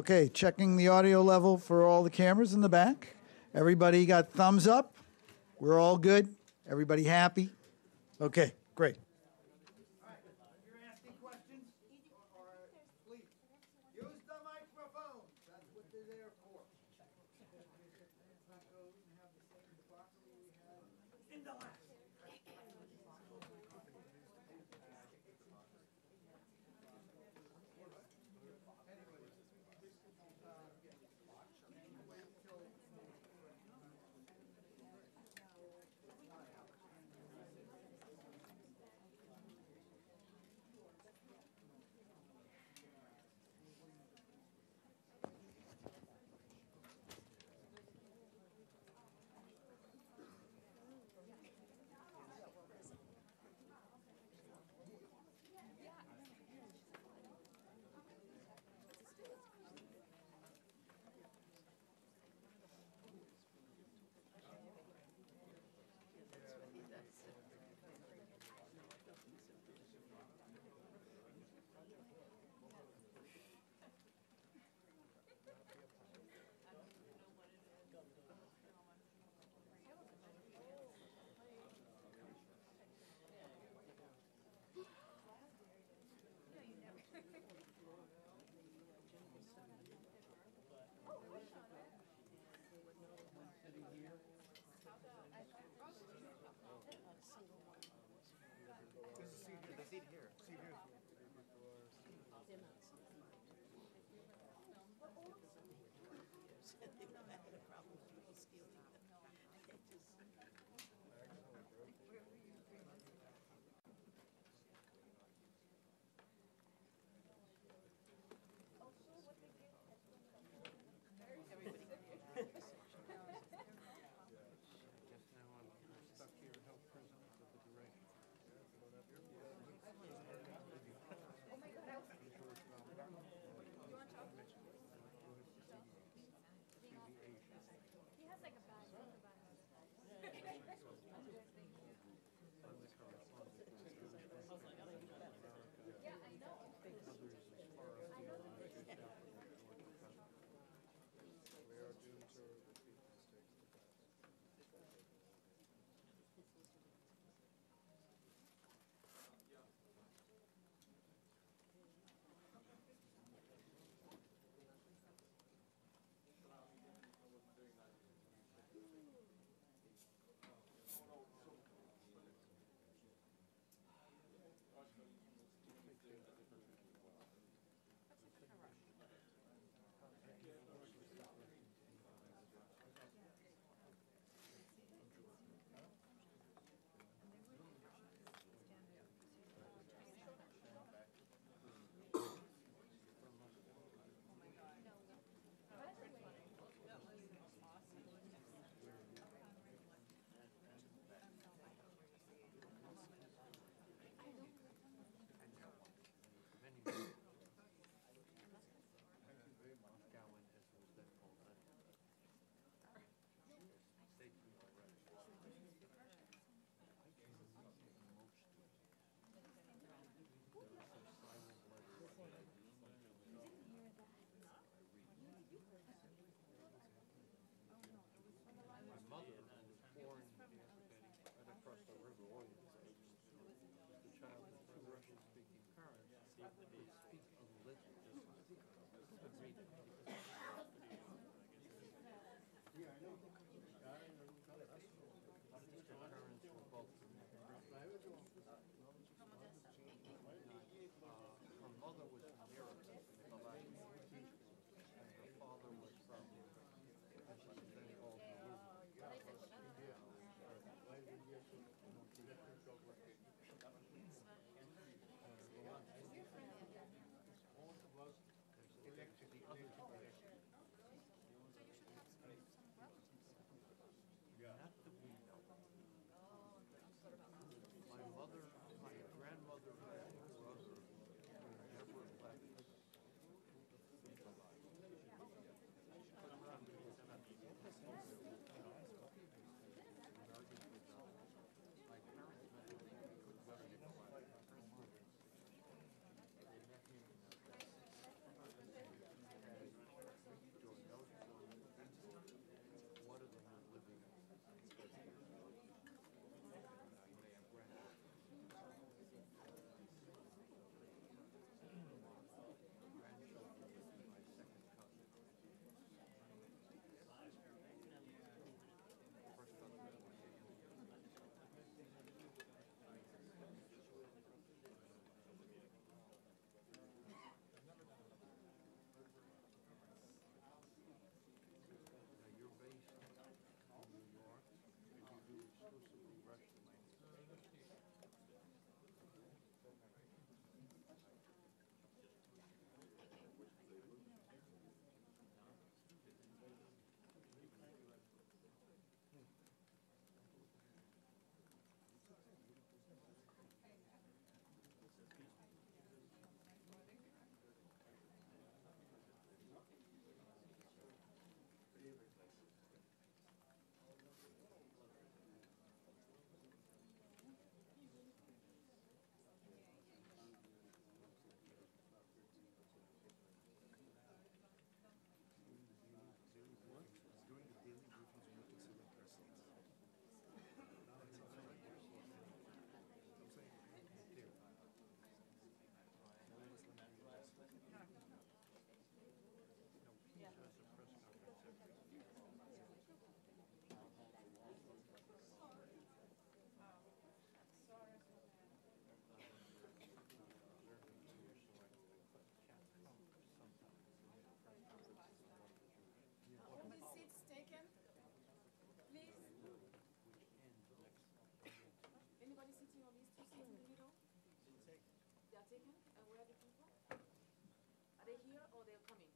Okay, checking the audio level for all the cameras in the back. Everybody got thumbs up? We're all good? Everybody happy? Okay, great. All right, if you're asking questions, or please, use the microphone. That's what they're there for. Let's not go and have the same debacle we had in the last. Vatican, where are the people? Are they here or they're coming?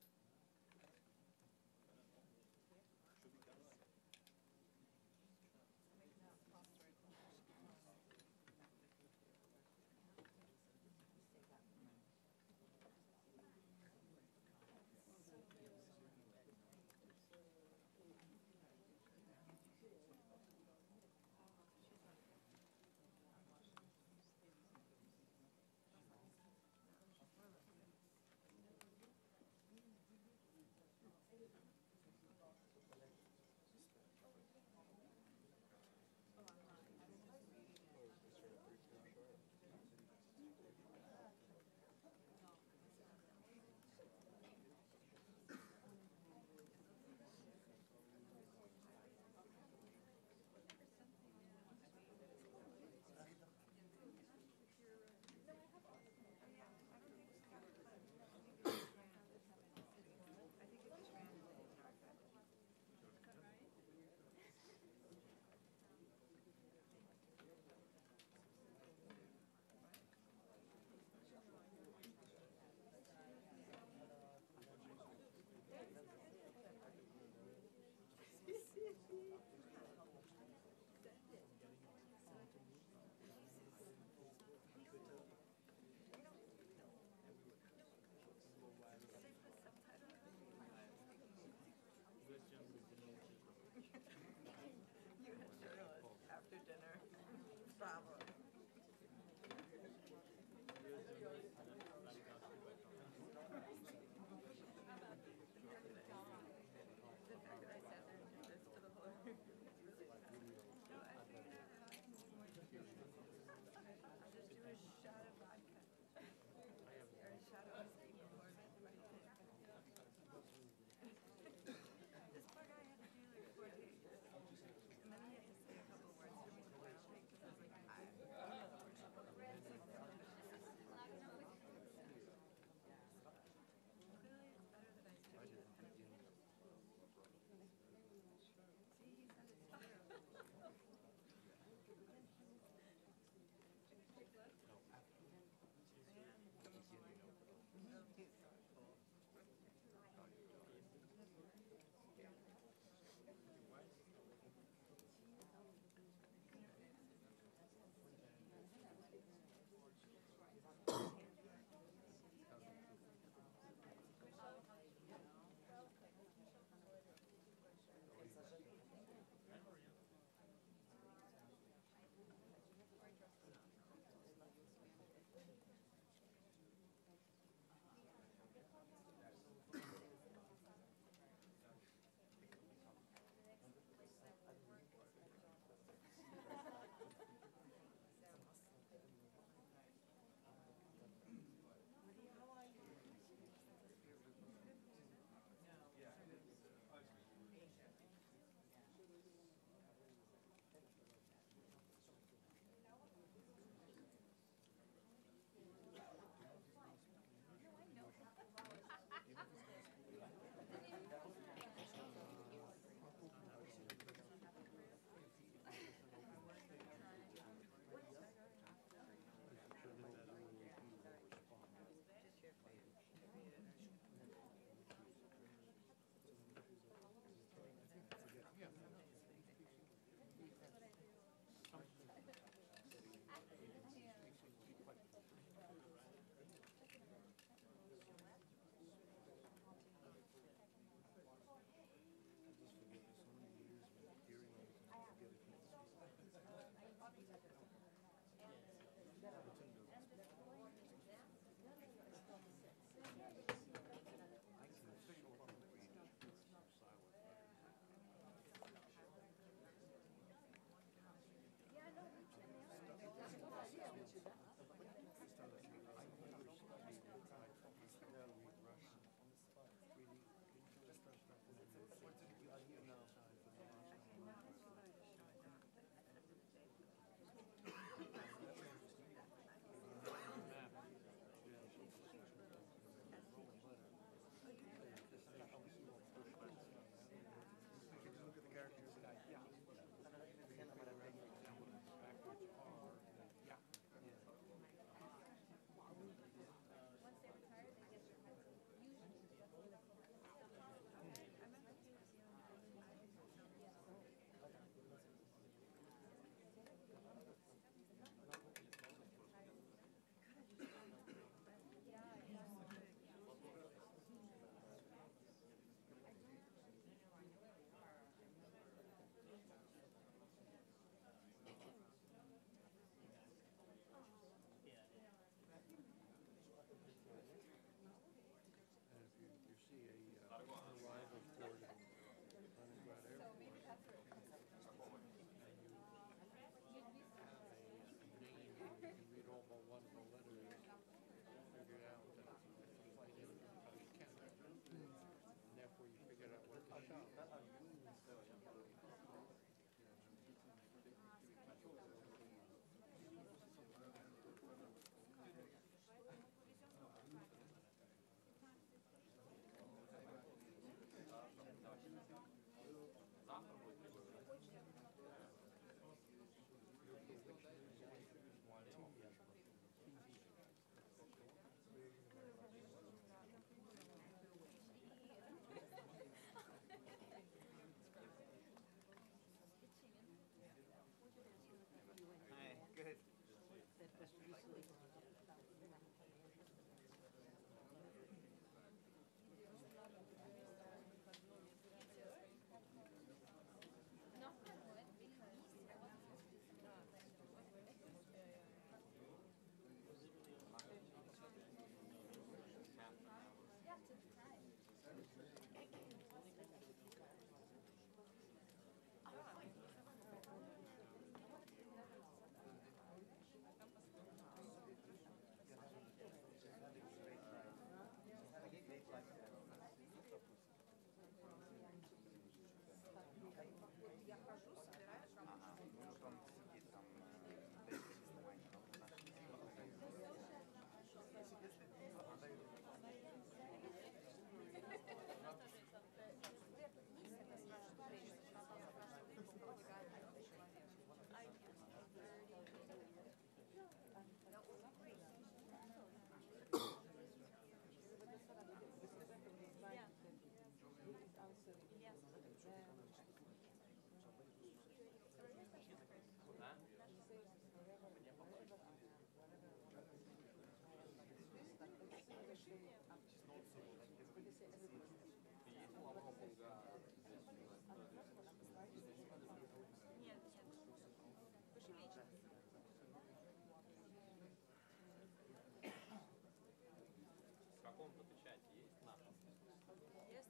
After dinner, travel. The fact that I sat there and did this to the whole Good. Я хожу, собираю там. Нет, пиши лично. В каком-то чате есть наша? Есть правки.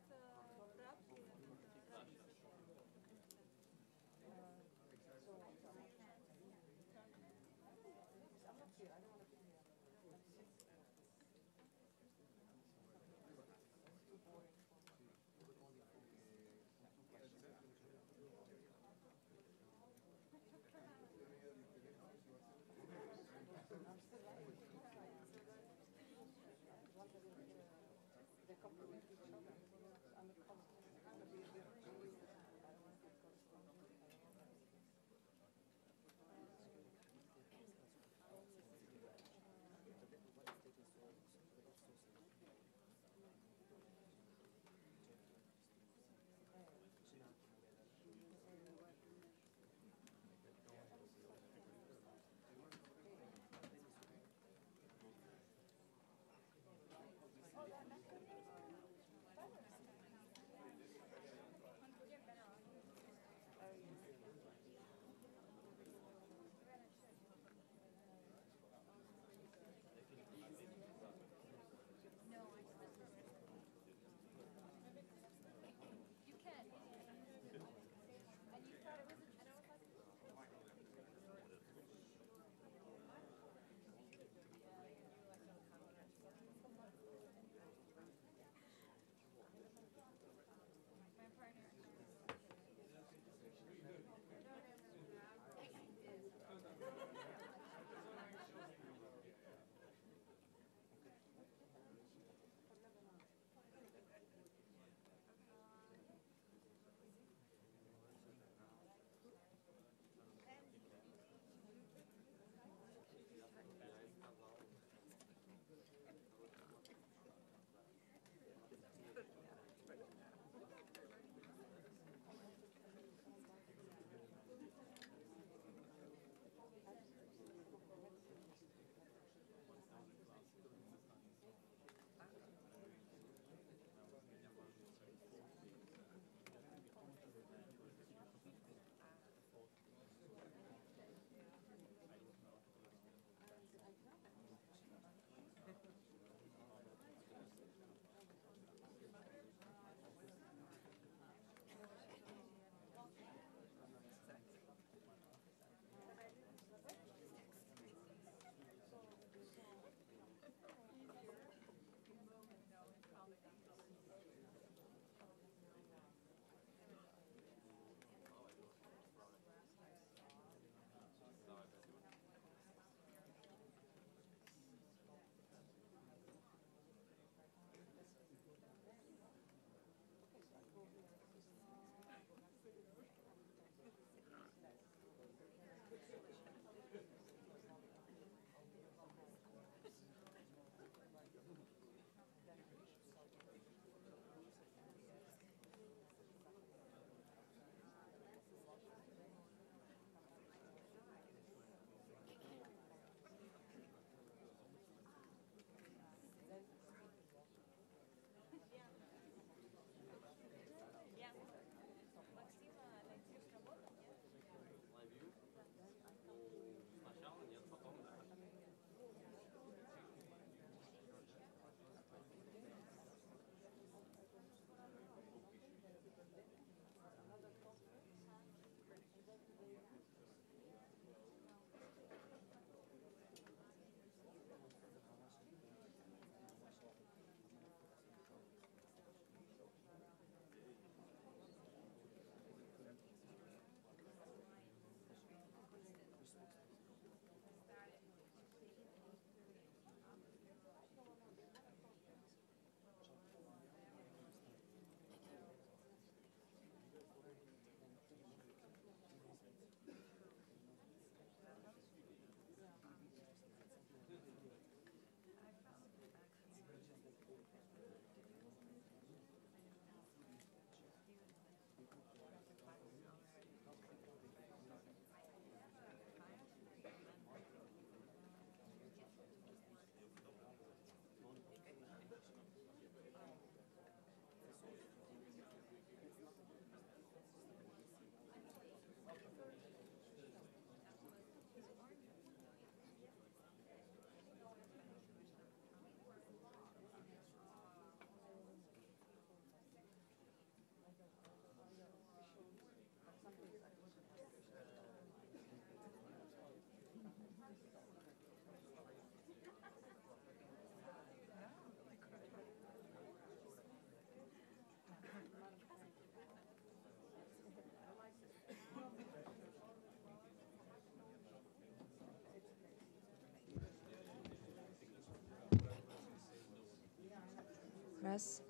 Yes.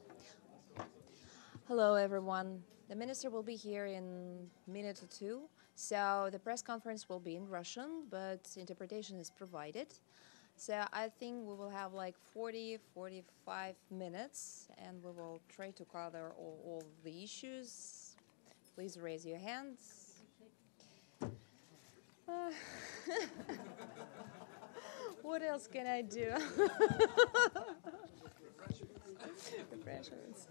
Hello, everyone. The minister will be here in a minute or two. So the press conference will be in Russian, but interpretation is provided. So I think we will have like 40, 45 minutes, and we will try to cover all the issues. Please raise your hands. What else can I do? Refreshments.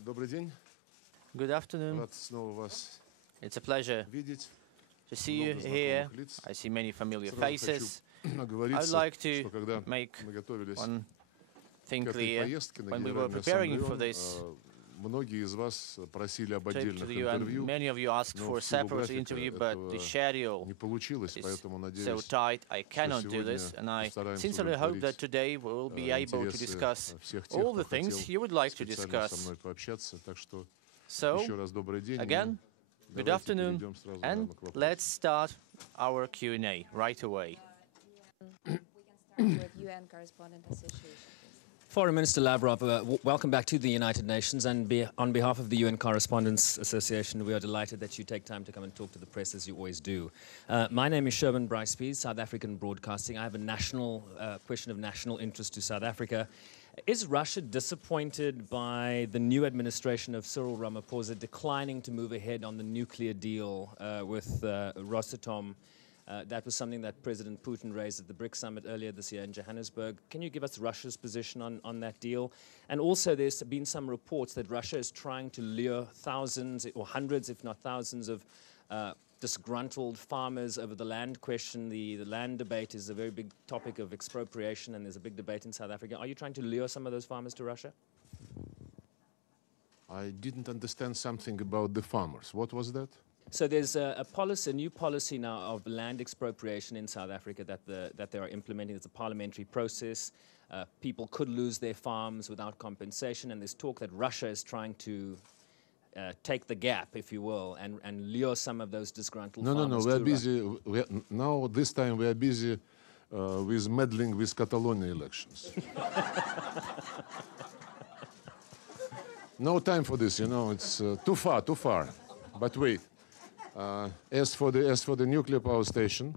Добрый день. Good afternoon. Рад снова вас It's a pleasure видеть. to see you Много here. знакомых лиц. I see many familiar Сразу хочу faces. I'd оговориться, like to что когда make мы готовились one к thing этой clear. поездке на When we were Генеральную preparing for Ассамблею, this многие из вас просили об trip to отдельных the UN. интервью, Many of you asked но for a в силу separate графика interview, but the этого schedule не получилось, is поэтому so надеюсь, tight I cannot do сегодня this, and I постараемся sincerely hope that удовлетворить, today we will be able to интересы discuss всех тех, all кто the things хотел you would like to специально со discuss. мной пообщаться. Так что So, еще раз добрый день. again, good Давайте afternoon, перейдем сразу, and наверное, к вопросам. let's start our Q&A right away. We can start with UN Correspondent Association, please. Foreign Minister Lavrov, welcome back to the United Nations. And on behalf of the UN Correspondents Association, we are delighted that you take time to come and talk to the press as you always do. My name is Sherman Bryce-Pease, South African Broadcasting. I have a national question of national interest to South Africa. Is Russia disappointed by the new administration of Cyril Ramaphosa declining to move ahead on the nuclear deal with Rosatom? That was something that President Putin raised at the BRICS summit earlier this year in Johannesburg. Can you give us Russia's position on that deal? And also there's been some reports that Russia is trying to lure thousands or hundreds, if not thousands, of disgruntled farmers over the land question. The land debate is a very big topic of expropriation, and there's a big debate in South Africa. Are you trying to lure some of those farmers to Russia? I didn't understand something about the farmers. What was that? So there's a new policy now of land expropriation in South Africa that they are implementing. It's a parliamentary process. People could lose their farms without compensation, and there's talk that Russia is trying to take the gap, if you will, and lure some of those disgruntled farmers. No. We are busy. Now, this time, we are busy with meddling with Catalonia elections. No time for this. It's too far. But wait. As for the nuclear power station,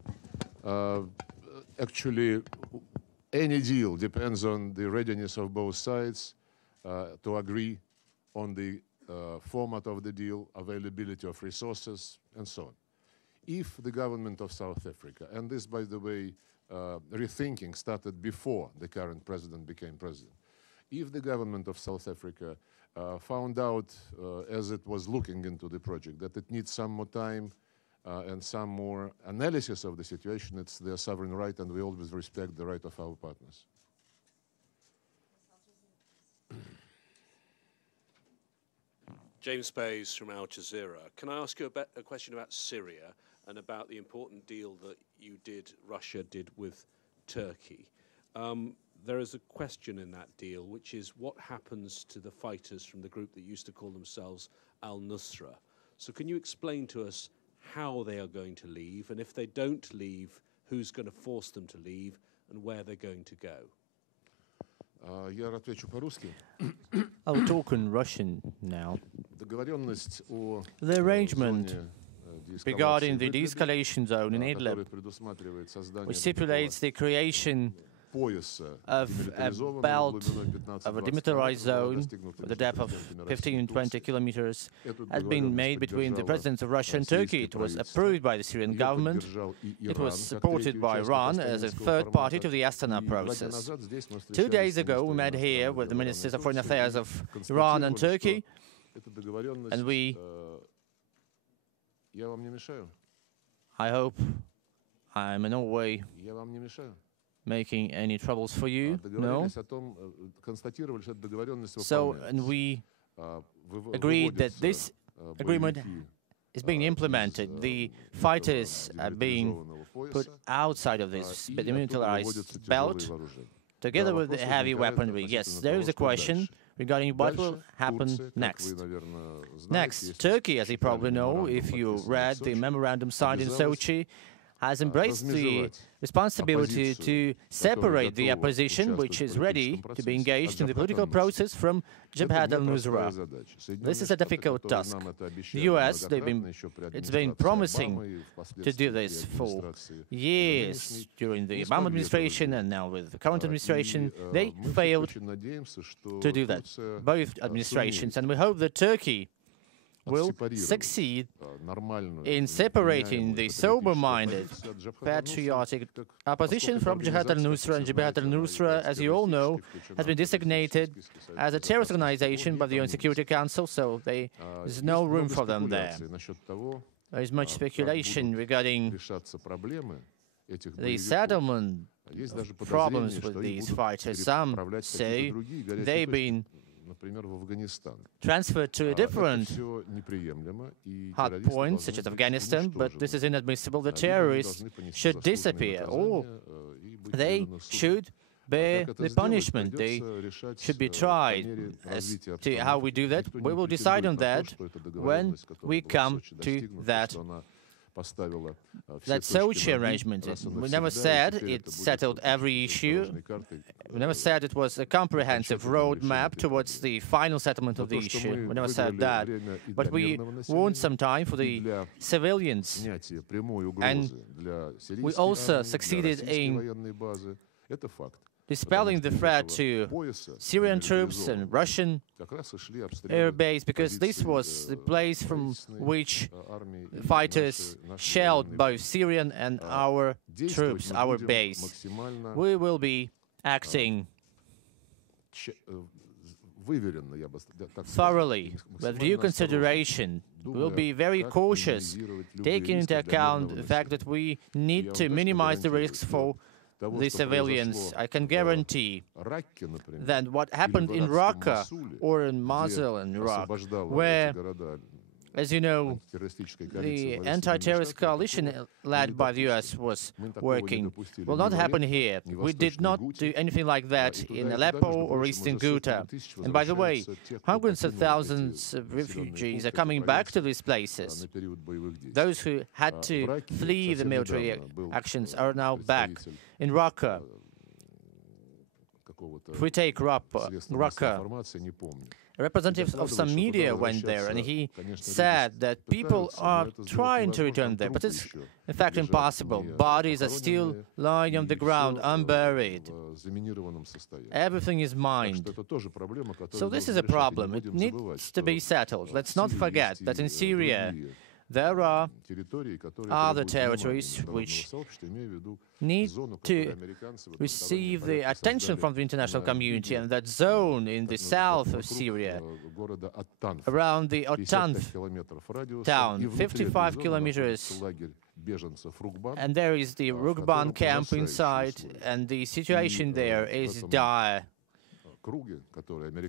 actually, any deal depends on the readiness of both sides to agree on the format of the deal, availability of resources, and so on. If the government of South Africa, and this, by the way, rethinking started before the current president became president, if the government of South Africa found out, as it was looking into the project, that it needs some more time and some more analysis of the situation, it's their sovereign right, and we always respect the right of our partners. James Bays from Al Jazeera. Can I ask you a question about Syria and about the important deal that Russia did with Turkey? There is a question in that deal, which is what happens to the fighters from the group that used to call themselves al-Nusra? So can you explain to us how they are going to leave, and if they don't leave, who's going to force them to leave, and where they're going to go? Я отвечу по-русски. I'll talk in Russian now. Договоренность о The arrangement зоне regarding the de-escalation de-escalation zone in который Idlib, предусматривает создание which stipulates the creation пояса of a демилитаризованного belt глубиной of a 15-20 demilitarized zone достигнута with a depth of между 15 and 20 Турцией. kilometers Эту has been made between the presidents of Russia and Turkey. It was approved by the Syrian government. It was supported by Iran as a third party to the Astana process. 2 days ago, we met here with the ministers of foreign affairs of Iran and Turkey, and we, Я вам не мешаю? I hope I'm in no way Я вам не мешаю? making any troubles for you. No. Договорились о том, констатировали, что эта договоренность So, выполняется. and we Выводятся, agreed that this agreement боевики is being implemented. The fighters are being демилитаризованного put пояса, outside of this и оттуда demilitarized выводятся тяжелые belt вооружения. together Да, with the вопрос heavy возникает weaponry. Yes, относительно there того, is a что question дальше. regarding what will Дальше happen Турция, как next. вы, наверное, знаете, Next, если Turkey, as you читали probably know, меморандум, if you подписанный в read the Сочи, memorandum signed in обязалась Sochi, has embraced the размежевать responsibility to оппозицию, separate the которая opposition, готова which is участвовать в ready политическом to be процессе, engaged in the от political Джабхата process from Это Jabhat непростая al-Nusra. задача. Соединенные This is a Штаты, difficult которые task. нам это The обещали US, многократно, еще при it's been администрации promising Обамы и to впоследствии do this при for администрации years нынешней, during the не Obama смогли этого administration сделать. and now with the current И, administration. They мы все failed очень надеемся, что to do that, Турция both administrations, сумеет and we hope that Turkey will отсепарировать succeed нормальную, in separating вменяемую the патриотическую sober-minded, оппозицию от Джабхата patriotic как opposition поскольку from эта Jabhat организация, al-Nusra. And как Jabhat вы знаете, al-Nusra, она as you all know, террористически has been designated включена в as a Совет terrorist Безопасности organization by the UN ООН. Security Council, so there's Есть no room много for them there. спекуляций насчет того, There is much как speculation будут regarding решаться проблемы этих the боевиков. settlement Есть даже problems подозрение, with что их these будут fighters. Some переправлять в say какие-то другие горячие they've точки. been transferred to a different hard point, such as Afghanistan, but this is inadmissible. The terrorists should disappear, or they should bear the punishment. They should be tried. As to how we do that, we will decide on that when we come to that Sochi arrangement. We never said it settled every issue. We never said it was a comprehensive roadmap towards the final settlement of the issue. We never said that. But we want some time for the civilians. And we also succeeded in dispelling the threat to Syrian troops and Russian air base, because this was the place from which fighters shelled both Syrian and our troops, our base. We will be acting thoroughly, with due consideration. We will be very cautious, taking into account the fact that we need to minimize the risks for the civilians. I can guarantee that what happened in Raqqa or in Mosul in Iraq, where, as you know, the anti-terrorist coalition led by the US was working, will not happen here. We did not do anything like that in Aleppo or Eastern Ghouta. And by the way, hundreds of thousands of refugees are coming back to these places. Those who had to flee the military actions are now back. In Raqqa, if we take Raqqa, representatives of some media went there, and he said that people are trying to return there, but it's in fact impossible. Bodies are still lying on the ground, unburied. Everything is mined. So this is a problem. It needs to be settled. Let's not forget that in Syria there are other territories which need to receive the attention from the international community, and that zone in the south of Syria, around the Otanf town, 55 kilometers, and there is the Rukban camp inside, and the situation there is dire.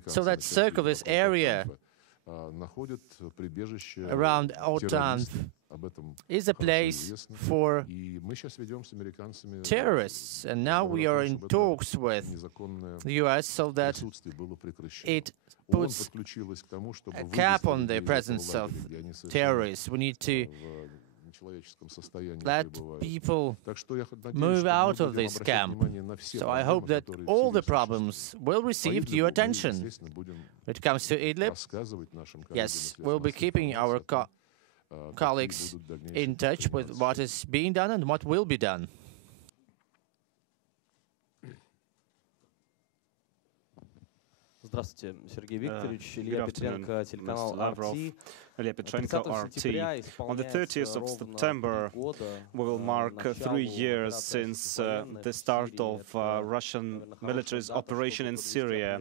So that circle, this area around Otanf, is a place for terrorists, and now we are in talks with the US so that it puts a cap on the presence of terrorists. We need to let people move out of this camp. So I hope that all the problems will receive due attention. When it comes to Idlib, yes, we'll be keeping our colleagues in touch with what is being done and what will be done. Здравствуйте, Сергей Викторович. Илья Петренко, телеканал RT. Ilya Petrenko, RT. On the 30th of September, we will mark 3 years since the start of Russian military's operation in Syria.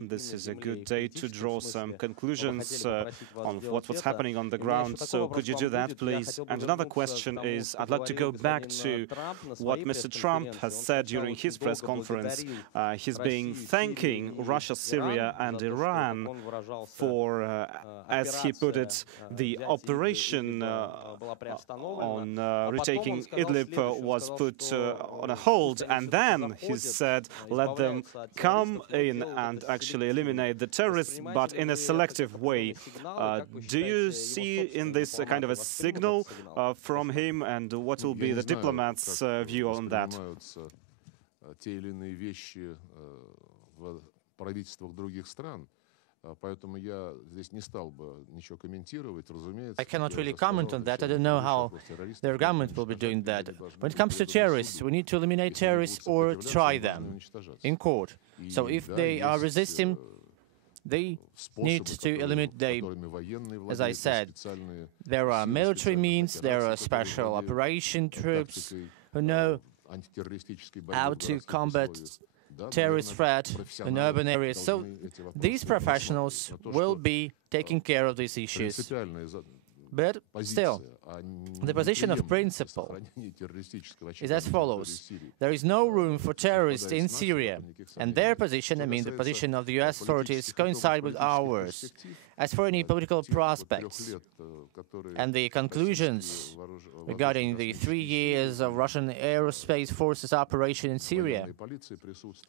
This is a good day to draw some conclusions on what's happening on the ground. So could you do that, please? And another question is, I'd like to go back to what Mr. Trump has said during his press conference. He's been thanking Russia, Syria, and Iran for, as he put it, the operation on retaking Idlib was put on a hold, and then he said, let them come in and actually eliminate the terrorists, but in a selective way. Do you see in this a kind of a signal from him, and what will be the diplomats' view on that? I cannot really comment on that. I don't know how their government will be doing that. When it comes to terrorists, we need to eliminate terrorists or try them in court. So if they are resisting, they need to eliminate them. As I said, there are military means, there are special operation troops who know how to combat terrorist threat in urban areas. So these professionals will be taking care of these issues. But still, the position of principle is as follows. There is no room for terrorists in Syria, and their position, I mean the position of the US authorities, coincide with ours. As for any political prospects and the conclusions regarding the 3 years of Russian aerospace forces operation in Syria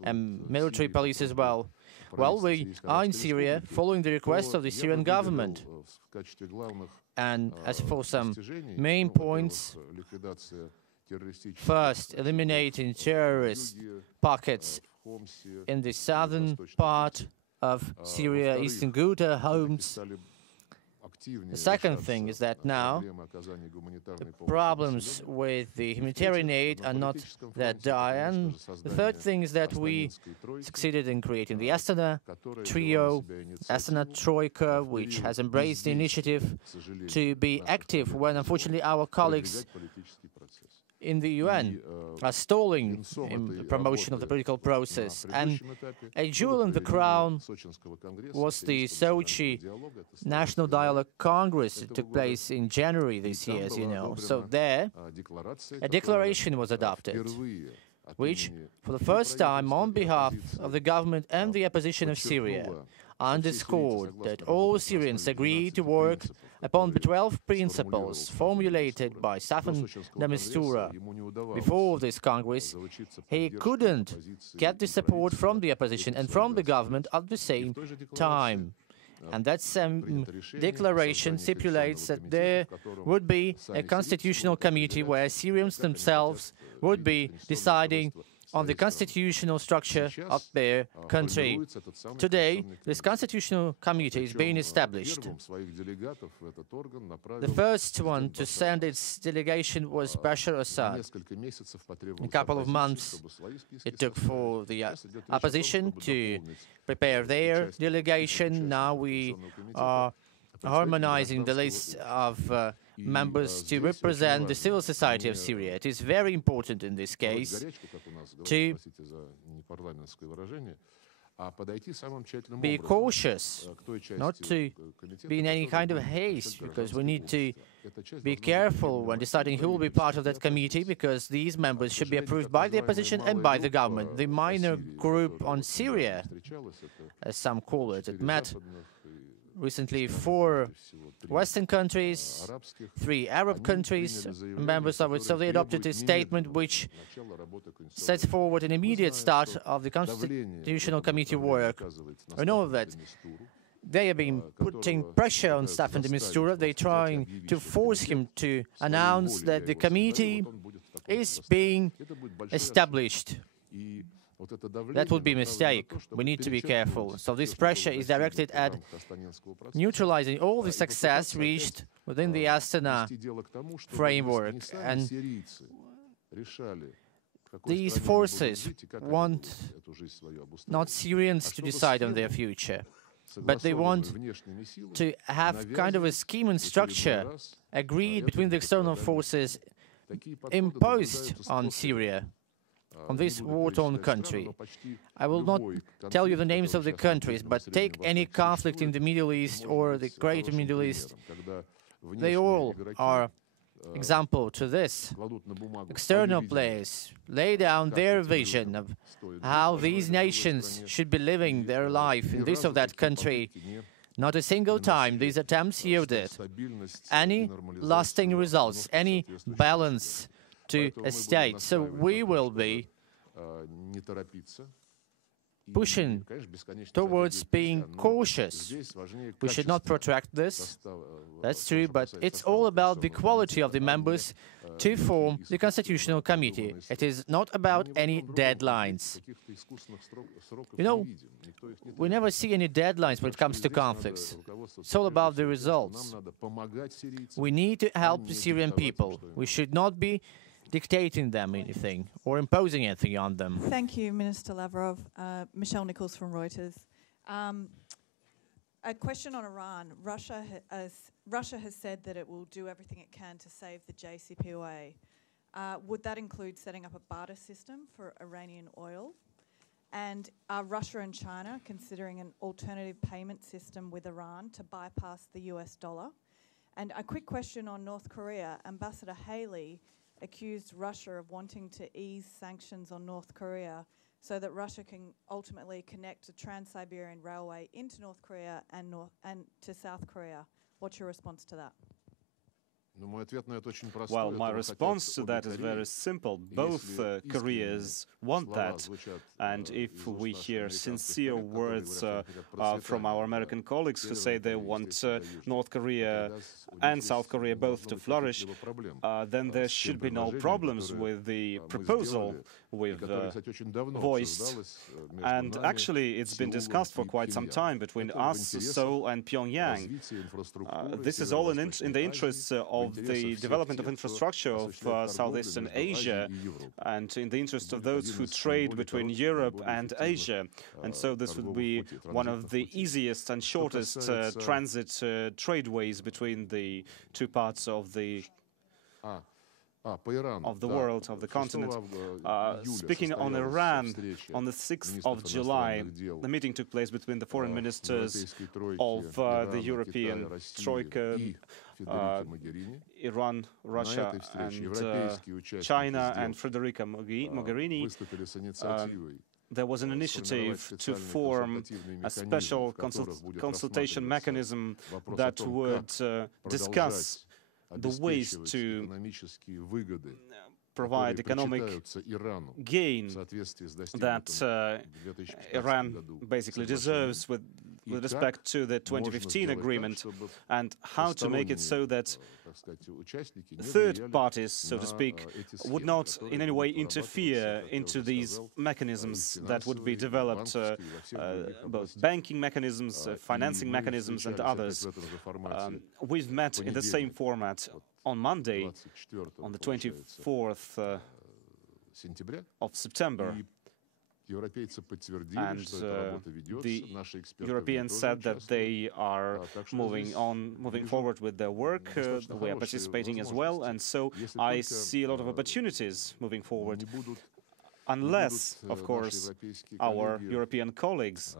and military police as well, well, we are in Syria following the request of the Syrian government. And as for some main points, first, eliminating terrorist pockets in the southern part of Syria, eastern Ghouta, Homs. The second thing is that now the problems with the humanitarian aid are not that dire. And the third thing is that we succeeded in creating the Astana trio, Astana Troika, which has embraced the initiative to be active when, unfortunately, our colleagues in the UN are stalling in the promotion of the political process. And a jewel in the crown was the Sochi National Dialogue Congress that took place in January this year, as you know. So there, a declaration was adopted, which, for the first time, on behalf of the government and the opposition of Syria, underscored that all Syrians agree to work upon the 12 principles formulated by Staffan de Mistura. Before this Congress, he couldn't get the support from the opposition and from the government at the same time. And that same declaration stipulates that there would be a constitutional committee where Syrians themselves would be deciding on the constitutional structure of their country. Today, this constitutional committee is being established. The first one to send its delegation was Bashar Assad. A couple of months it took for the opposition to prepare their delegation. Now we are harmonizing the list of members to represent the civil society of Syria. It is very important in this case to be cautious, not to be in any kind of haste, because we need to be careful when deciding who will be part of that committee, because these members should be approved by the opposition and by the government. The minor group on Syria, as some call it, it met recently 4 Western countries, 3 Arab countries, members of it. So they adopted a statement which sets forward an immediate start of the Constitutional Committee work. I know that they have been putting pressure on Staffan de Mistura. They're trying to force him to announce that the committee is being established. That would be a mistake. We need to be careful. So this pressure is directed at neutralizing all the success reached within the Astana framework. And these forces want not Syrians to decide on their future, but they want to have kind of a scheme and structure agreed between the external forces imposed on Syria, on this war-torn country. I will not tell you the names of the countries, but take any conflict in the Middle East or the Greater Middle East. They all are example to this. External players lay down their vision of how these nations should be living their life in this or that country. Not a single time these attempts yielded any lasting results, any balance to a state. So we will be pushing towards being cautious. We should not protract this, that's true, but it's all about the quality of the members to form the Constitutional Committee. It is not about any deadlines. You know, we never see any deadlines when it comes to conflicts. It's all about the results. We need to help the Syrian people. We should not be dictating them anything or imposing anything on them. Thank you, Minister Lavrov. Michelle Nichols from Reuters. A question on Iran. Russia has said that it will do everything it can to save the JCPOA. Would that include setting up a barter system for Iranian oil? And are Russia and China considering an alternative payment system with Iran to bypass the US dollar? And a quick question on North Korea. Ambassador Haley accused Russia of wanting to ease sanctions on North Korea so that Russia can ultimately connect a Trans-Siberian Railway into North Korea and to South Korea. What's your response to that? Well, my response to that is very simple. Both Koreas want that. And if we hear sincere words from our American colleagues who say they want North Korea and South Korea both to flourish, then there should be no problems with the proposal we've voiced. And actually, it's been discussed for quite some time between us, Seoul, and Pyongyang. This is all in the interests of the development of infrastructure of Southeastern Asia and in the interest of those who trade between Europe and Asia. And so this would be one of the easiest and shortest transit tradeways between the two parts of the world, of the continent. Speaking on Iran, on the 6th of July, the meeting took place between the foreign ministers of the European Troika, Iran, Russia, and China, and Federica Mogherini. There was an initiative to form a special consultation mechanism that would discuss the ways to provide economic gain that Iran basically deserves with respect to the 2015 agreement, and how to make it so that third parties, so to speak, would not in any way interfere into these mechanisms that would be developed, both banking mechanisms, financing mechanisms, and others. We've met in the same format on Monday, on the 24th of September. And the Europeans said that they are moving forward with their work. We are participating as well, and so I see a lot of opportunities moving forward. Unless, of course, our European colleagues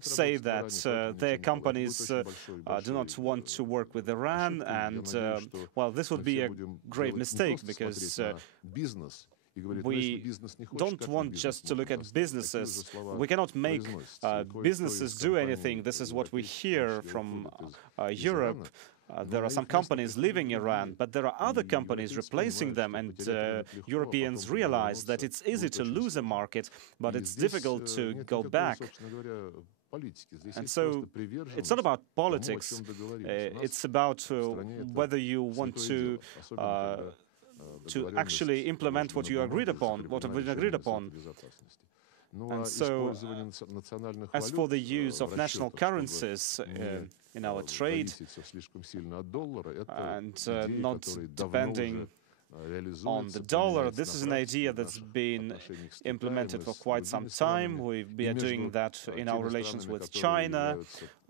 say that their companies do not want to work with Iran, and well, this would be a grave mistake, because we don't want just to look at businesses. We cannot make businesses do anything. This is what we hear from Europe. There are some companies leaving Iran, but there are other companies replacing them, and Europeans realize that it's easy to lose a market, but it's difficult to go back. And so it's not about politics, it's about whether you want to actually implement what you agreed upon, what have been agreed upon. And so, as for the use of national currencies in our trade, and not depending on the dollar, this is an idea that's been implemented for quite some time. We are doing that in our relations with China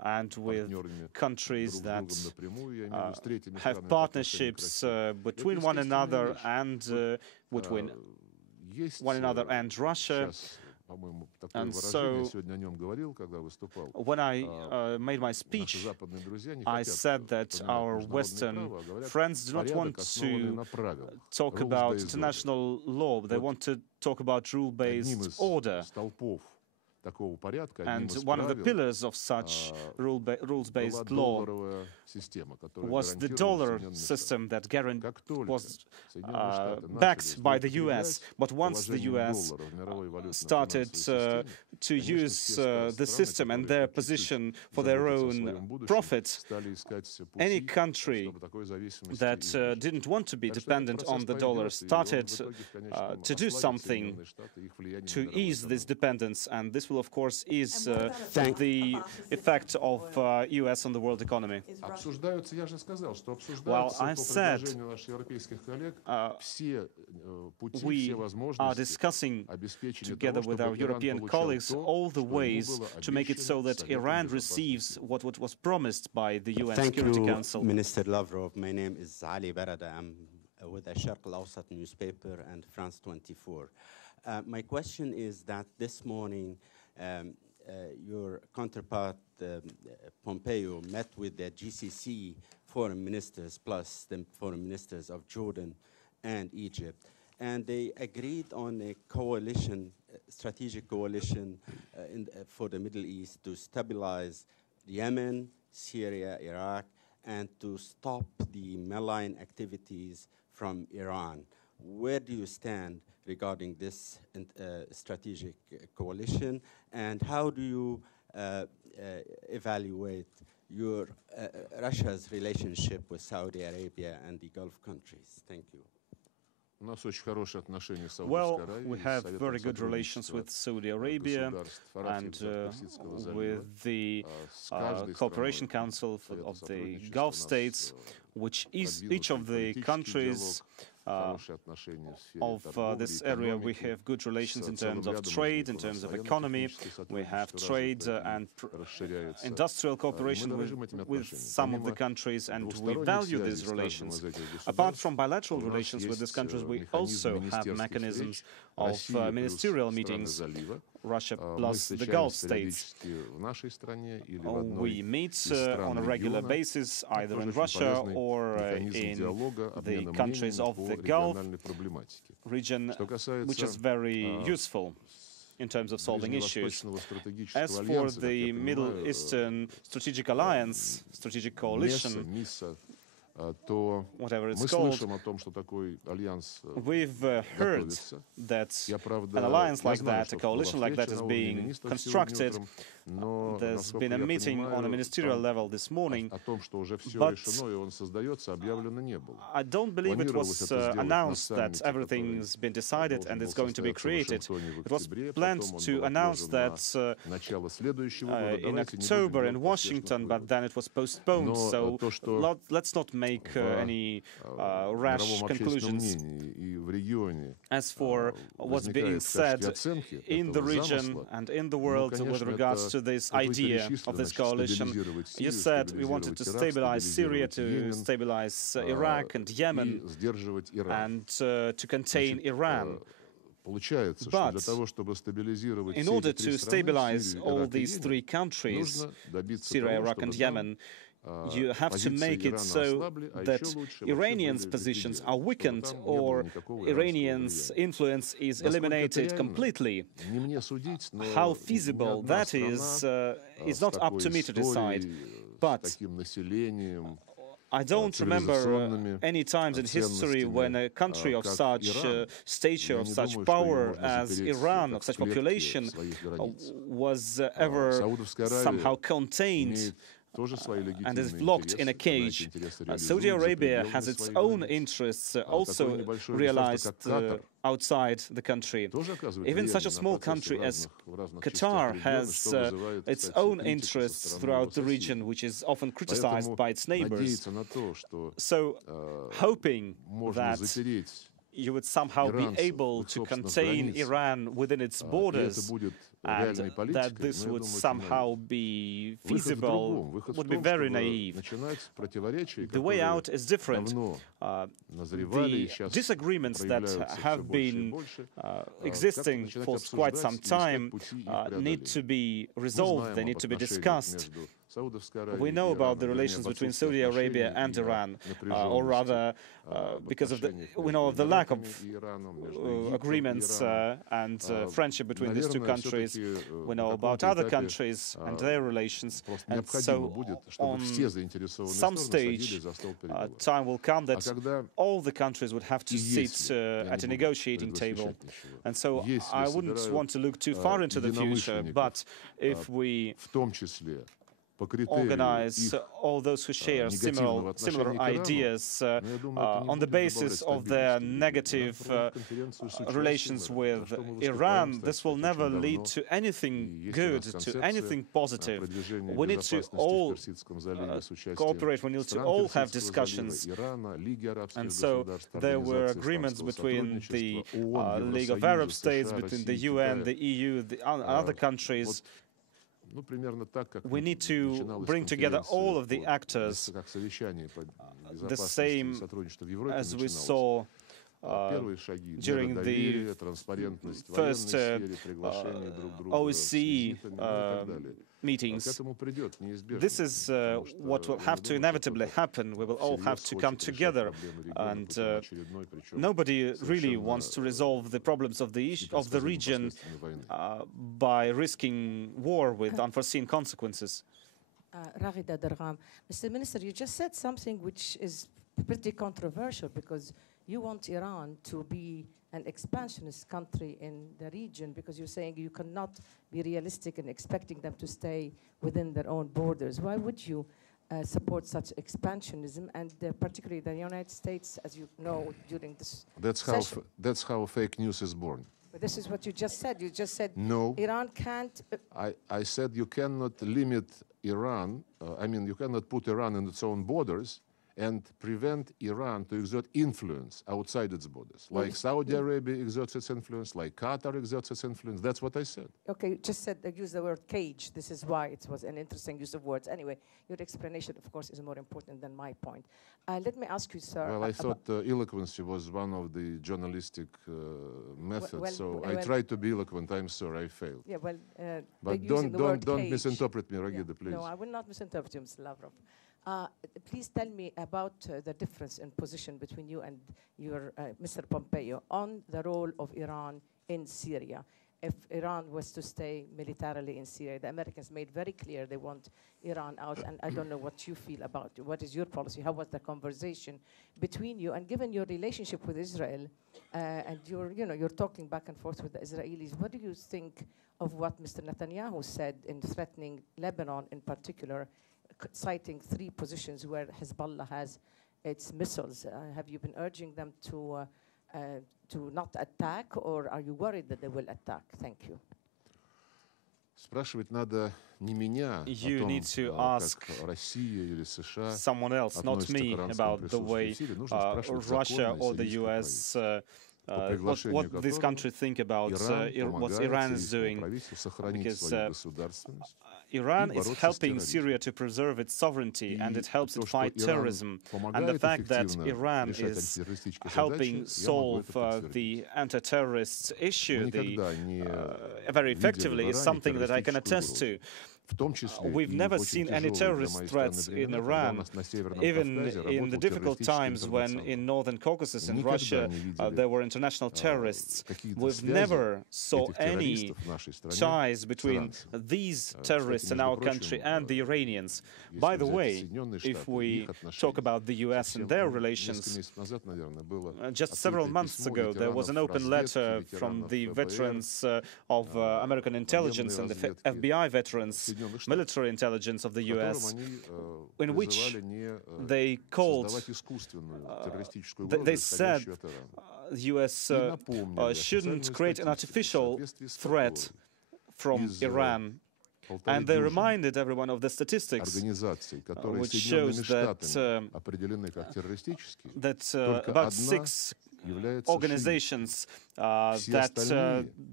and with countries that have partnerships between one another and between one another and Russia. And so, when I made my speech, I said that our Western friends do not want to talk about international law. They want to talk about rule-based order. And one of the pillars of such rules-based law was the dollar system that was backed by the US. But once the US started to use the system and their position for their own profit, any country that didn't want to be dependent on the dollar started to do something to ease this dependence, and this will, of course, ease the effect of US on the world economy. Well, I've said we are discussing together with our European colleagues all the ways to make it so that Iran receives what was promised by the UN Security Council. Minister Lavrov. My name is Ali Barada. I'm with the Sharq Al-Awsat newspaper and France 24. My question is that this morning your counterpart Pompeo met with the GCC foreign ministers plus the foreign ministers of Jordan and Egypt, and they agreed on a coalition, strategic coalition for the Middle East to stabilize Yemen, Syria, Iraq, and to stop the malign activities from Iran. Where do you stand regarding this strategic coalition, and how do you evaluate Russia's relationship with Saudi Arabia and the Gulf countries? Thank you. Well, we have very good relations with Saudi Arabia and with the Cooperation Council of the Gulf states, which is each of the countries of this area. We have good relations in terms of trade, in terms of economy. We have trade and industrial cooperation with some of the countries, and we value these relations. Apart from bilateral relations with these countries, we also have mechanisms of ministerial meetings, Russia plus the Gulf states. We meet on a regular basis either in Russia or in the countries of the Gulf region, which is very useful in terms of solving issues. As for the Middle Eastern Strategic Alliance, Strategic Coalition, whatever it's called, we've heard that an alliance like that, a coalition like that is being constructed. There's been a meeting on a ministerial level this morning, but I don't believe it was announced that everything's been decided and it's going to be created. It was planned to announce that in October in Washington, but then it was postponed, so let's not make any rash conclusions. As for what's being said in the region and in the world with regards to this idea of this coalition, you said we wanted to stabilize Syria, to stabilize Iraq and Yemen, and to contain Iran. But in order to stabilize all these three countries, Syria, Iraq and Yemen, you have to make it so that Iranians' positions are weakened or Iranians' influence is eliminated completely. How feasible that is not up to me to decide. But I don't remember any times in history when a country of such stature, of such power as Iran, of such population, was ever somehow contained and is locked in a cage. Saudi Arabia has its own interests also realized outside the country. Even such a small country as Qatar has its own interests throughout the region, which is often criticized by its neighbors. So, hoping that you would somehow be able to contain Iran within its borders, and that this would somehow be feasible would be very naive. The way out is different. The disagreements that have been existing for quite some time need to be resolved, they need to be discussed. We know about the relations between Saudi Arabia and Iran, or rather, because of we know of the lack of agreements and friendship between these two countries. We know about other countries and their relations, and so on some stage, time will come that all the countries would have to sit at a negotiating table. And so I wouldn't want to look too far into the future, but if we organize all those who share similar ideas on the basis of their negative relations with Iran, this will never lead to anything good, to anything positive. We need to all cooperate, we need to all have discussions. And so there were agreements between the League of Arab States, between the UN, the EU, the other countries. We need to bring together all of the actors, the same as we saw during the first OSCE meetings. This is what will have to inevitably happen. We will all have to come together, and nobody really wants to resolve the problems of the region by risking war with unforeseen consequences. Mr. Minister, you just said something which is pretty controversial, because you want Iran to be an expansionist country in the region, because you're saying you cannot be realistic in expecting them to stay within their own borders. Why would you support such expansionism, and particularly the United States, as you know, during this session? That's how fake news is born. But this is what you just said. You just said no. Iran can't... I said you cannot limit Iran, you cannot put Iran in its own borders and prevent Iran to exert influence outside its borders. Like Saudi Arabia exerts its influence, like Qatar exerts its influence. That's what I said. Okay, you just said, use the word cage. This is why it was an interesting use of words. Anyway, your explanation, of course, is more important than my point. Let me ask you, sir. Well, I thought eloquence was one of the journalistic methods, I tried to be eloquent. I'm sorry, I failed. Yeah, well, but don't misinterpret me, Ragida, please. No, I will not misinterpret you, Mr. Lavrov. Please tell me about the difference in position between you and your Mr. Pompeo on the role of Iran in Syria. If Iran was to stay militarily in Syria, the Americans made very clear they want Iran out, and I don't know what you feel about it. What is your policy? How was the conversation between you? And given your relationship with Israel, and you're talking back and forth with the Israelis, what do you think of what Mr. Netanyahu said in threatening Lebanon in particular, citing 3 positions where Hezbollah has its missiles? Have you been urging them to not attack, or are you worried that they will attack? Thank you. You need to ask someone else, not me, about the way Russia or the US what this country think about what Iran is doing, because Iran is helping Syria to preserve its sovereignty, and it helps it fight terrorism. And the fact that Iran is helping solve the anti-terrorist issue very effectively is something that I can attest to. We've never seen any terrorist threats in Iran, even in the difficult times when in Northern Caucasus in Russia there were international terrorists. We've never saw any ties between these terrorists in our country and the Iranians. By the way, if we talk about the US and their relations, just several months ago there was an open letter from the veterans of American intelligence and the FBI veterans, military intelligence of the US, in which they called, they said the US shouldn't create an artificial threat from Iran. And they reminded everyone of the statistics, which shows that about 6 organizations that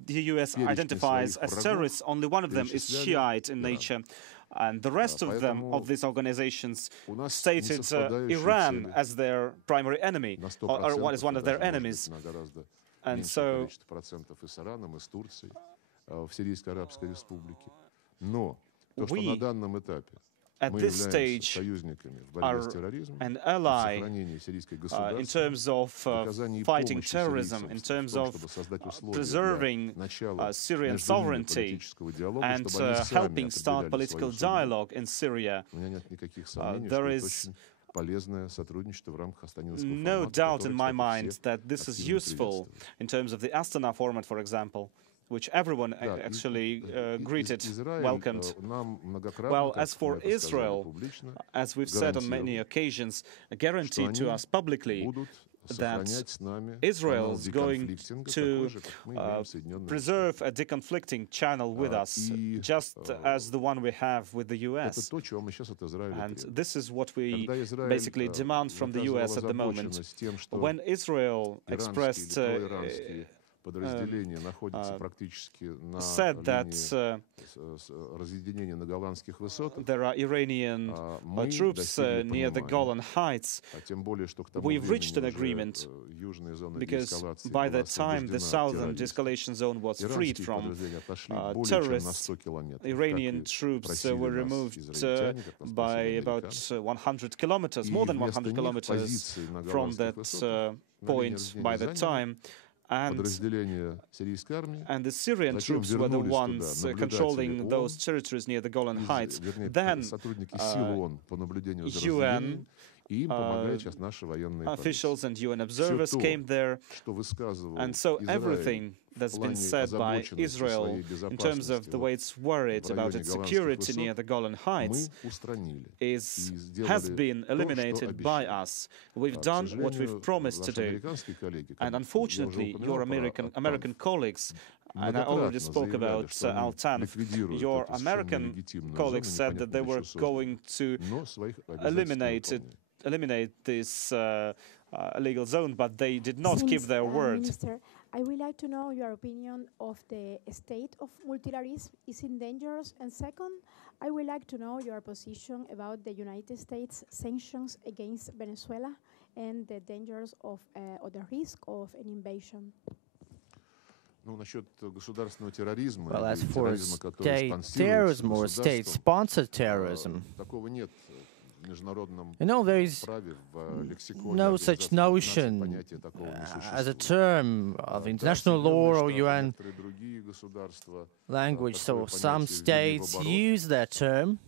the US identifies as terrorists, only one of them is Shiite in nature. And the rest of them, of these organizations, stated Iran as their primary enemy, or as one of their enemies. And so we, at this stage, are an ally in terms of fighting terrorism, in terms of preserving Syrian sovereignty, and helping start political dialogue in Syria. There is no doubt in my mind that this is useful in terms of the Astana format, for example, which everyone actually welcomed. Well, as for Israel, as we've said on many occasions, guaranteed to us publicly that Israel is going to preserve a deconflicting channel with us, just as the one we have with the US. And this is what we basically demand from the US at the moment. When Israel expressed said that there are Iranian troops near the Golan Heights. We've reached an agreement because by that time the southern de-escalation zone was freed from terrorists. Iranian troops were removed by about 100 kilometers, more than 100 kilometers from that point by that time. And the Syrian troops were the ones controlling those territories near the Golan Heights. Then UN officials and UN observers came there, and so everything that's been said by Israel in terms of the way it's worried about its security near the Golan Heights has been eliminated by us. We've done what we've promised to do, and unfortunately your American colleagues, and I already spoke about Al-Tanf, your American colleagues said that they were going to eliminate this illegal zone, but they did not keep their word. Minister, I would like to know your opinion of the state of multilateralism is in danger. And second, I would like to know your position about the United States sanctions against Venezuela and the dangers of or the risk of an invasion. Well, as for state terrorism or state-sponsored terrorism, there is no such notion as a term of international law or UN language. So some states use that term,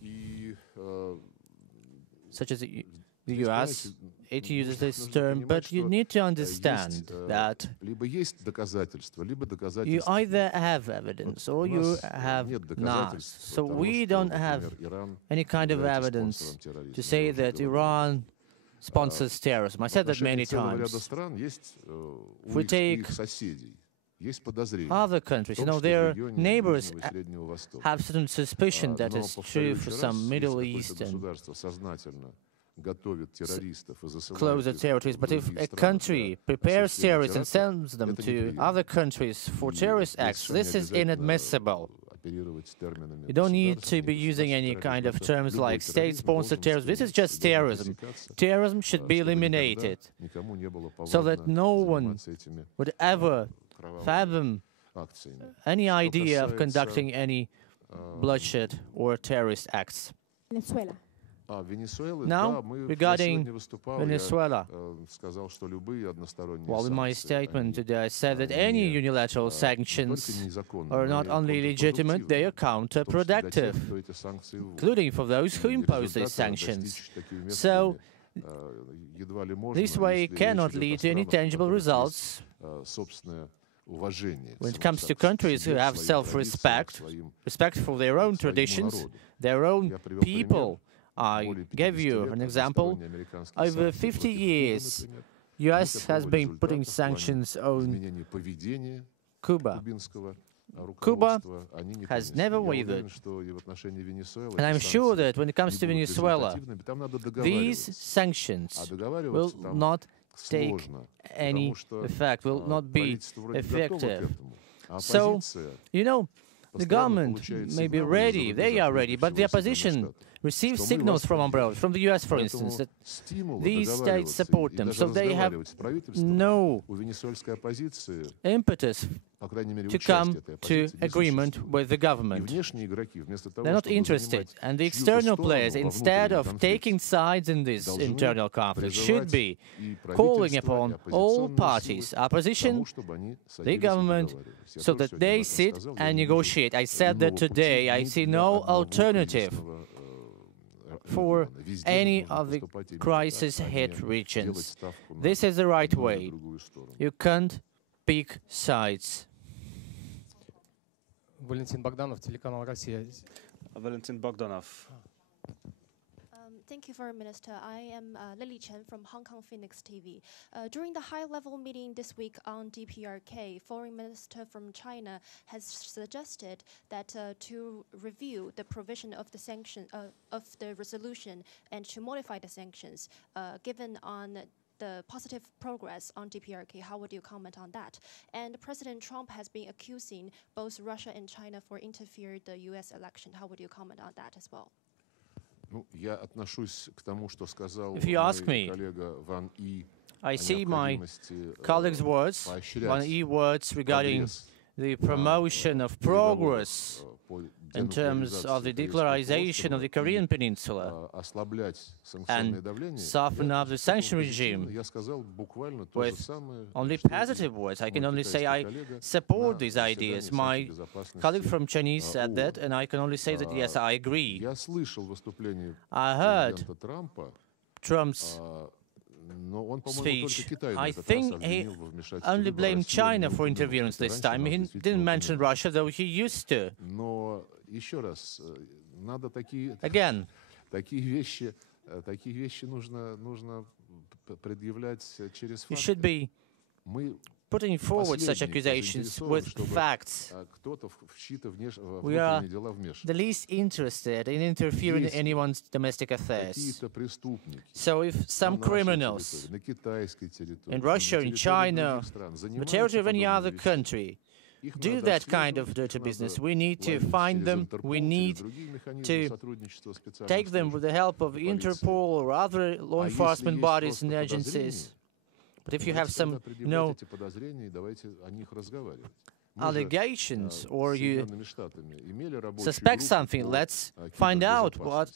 such as the US. It uses this term, but you need to understand that you either have evidence or you have not. So we don't have any kind of evidence to say that Iran sponsors terrorism. I said that many times. If we take other countries, their neighbors have certain suspicion that is true for some Middle Eastern closer territories. But if a country prepares terrorists and sends them to other countries for terrorist acts, this is inadmissible. You don't need to be using any kind of terms like state-sponsored terrorism. This is just terrorism. Terrorism should be eliminated so that no one would ever fathom any idea of conducting any bloodshed or terrorist acts. Venezuela. Now, regarding Venezuela, well, in my statement today, I said that any unilateral sanctions are not only legitimate, they are counterproductive, including for those who impose these sanctions. So, this way cannot lead to any tangible results when it comes to countries who have self-respect, respect for their own traditions, their own people. I gave you an example. Over 50 years, US has been putting sanctions on Cuba. Cuba has never wavered. And I'm sure that when it comes to Venezuela, these sanctions will not take any effect, will not be effective. So, the government may be ready, they are ready, but the opposition receive signals from abroad, from the US, for instance, that these states support them. So they have no impetus to come to agreement with the government. They're not interested. And the external players, instead of taking sides in this internal conflict, should be calling upon all parties, opposition, the government, so that they sit and negotiate. I said that today. I see no alternative for any of the crisis-hit regions. This is the right way. You can't pick sides. Valentin Bogdanov, телеканал Россия. Valentin Bogdanov. Thank you, Foreign Minister. I am Lily Chen from Hong Kong Phoenix TV. During the high-level meeting this week on DPRK, Foreign Minister from China has suggested that to review the provision of the sanction of the resolution and to modify the sanctions given on the positive progress on DPRK. How would you comment on that? And President Trump has been accusing both Russia and China for interfering the U.S. election. How would you comment on that as well? If you ask me, I see my colleague's words, Van E words regarding the promotion of progress in terms of the declaration of the Korean Peninsula and soften up the sanction regime with only positive words. I can only say I support these ideas. My colleague from Chinese said that, and I can only say that, yes, I agree. I heard Trump's speech. I think he only blamed China for interference this time. He didn't mention Russia, though he used to. Again, you should be putting forward such accusations with facts. We are the least interested in interfering in anyone's domestic affairs. So if some criminals in Russia, in China, the territory of any other country, do that kind of dirty business, we need to find them, we need to take them with the help of Interpol or other law enforcement bodies and agencies. But if you have some, allegations or you suspect something, let's find out what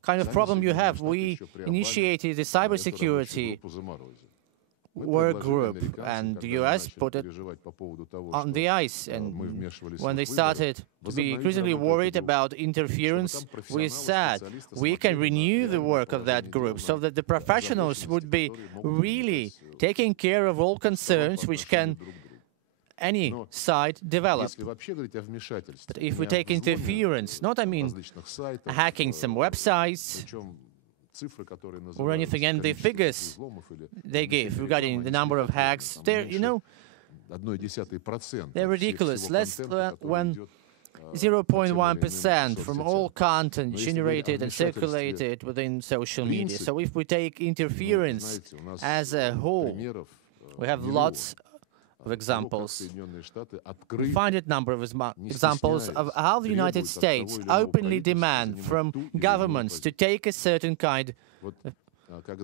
kind of problem you have. We initiated the cybersecurity work group, and the US put it on the ice. And when they started to be increasingly worried about interference, we said we can renew the work of that group so that the professionals would be really taking care of all concerns which can any side develop. But if we take interference, not, hacking some websites or anything, and the figures they gave regarding the number of hacks, they're ridiculous. Less than 0.1% from all content generated and circulated within social media. So if we take interference as a whole, we have lots of examples. We find a number of examples of how the United States openly demand from governments to take a certain kind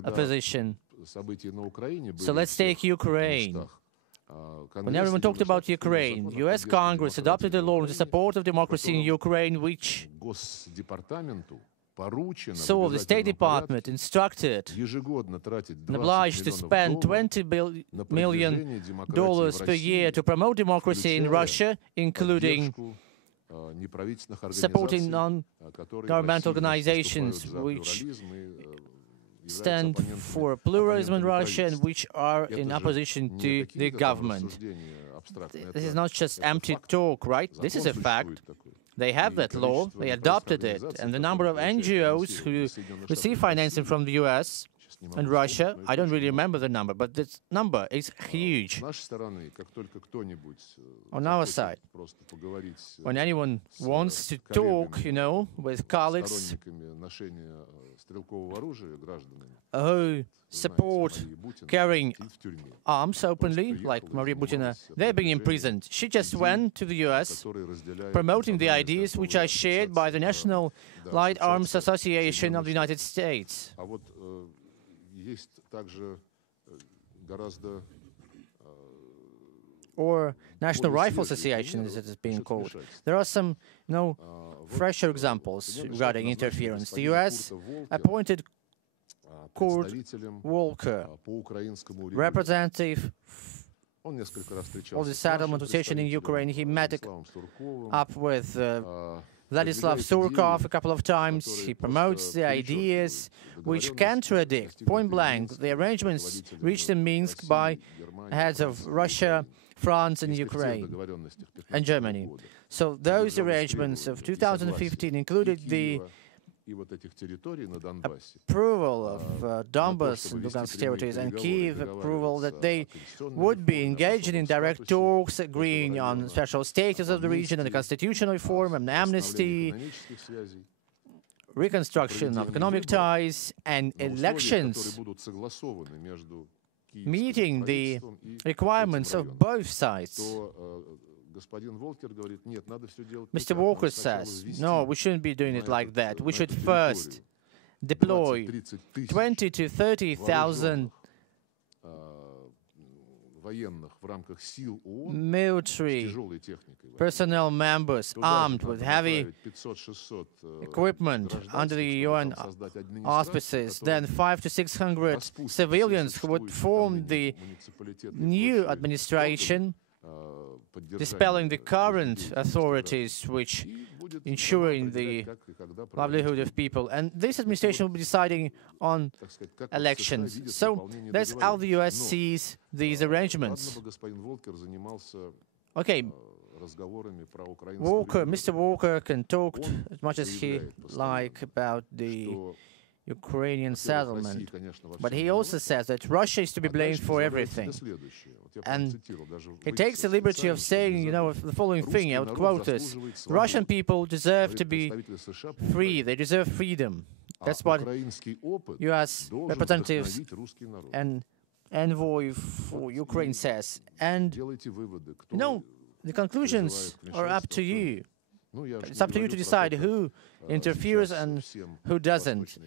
of position. So let's take Ukraine. When everyone talked about Ukraine, the US Congress adopted a law in support of democracy in Ukraine, which so the State Department instructed and obliged to spend $20 million per year to promote democracy in Russia, including supporting non-governmental organizations which stand for pluralism in Russia and which are in opposition to the government. This is not just empty talk, right? This is a fact. They have that law, they adopted it, and the number of NGOs who receive financing from the US and Russia, I don't really remember the number, but this number is huge. On our side, when anyone wants to talk, with colleagues who support carrying arms openly, like Maria Butina, they're being imprisoned. She just went to the US promoting the ideas which are shared by the National Light Arms Association of the United States. Or National Rifle Association, as it is being called. There are some, fresher examples regarding interference. The US appointed Kurt Walker, representative of the settlement association in Ukraine. He met up with Vladislav Surkov a couple of times. He promotes the ideas which contradict, point blank, the arrangements reached in Minsk by heads of Russia, France, and Ukraine, and Germany. So those arrangements of 2015 included the approval of Donbas and Lugansk territories and Kiev approval that they would be engaged in direct talks, agreeing on special status of the region and the constitutional reform and amnesty, reconstruction of economic ties and elections meeting the requirements of both sides. Mr. Walker says, no, we shouldn't be doing it like that. We should first deploy 20 to 30,000 military personnel members armed with heavy equipment under the UN auspices, then 500 to 600 civilians who would form the new administration, dispelling the current authorities which ensuring the livelihood of people. And this administration will be deciding on elections. So that's how the US sees these arrangements. Okay, Mr. Walker can talk as much as he like about the Ukrainian settlement, but he also says that Russia is to be blamed for everything. And he takes the liberty of saying, you know, the following thing, I would quote this: Russian people deserve to be free, they deserve freedom. That's what US representatives and envoy for Ukraine says. And, you know, the conclusions are up to you. It's up to you to decide who interferes and who doesn't.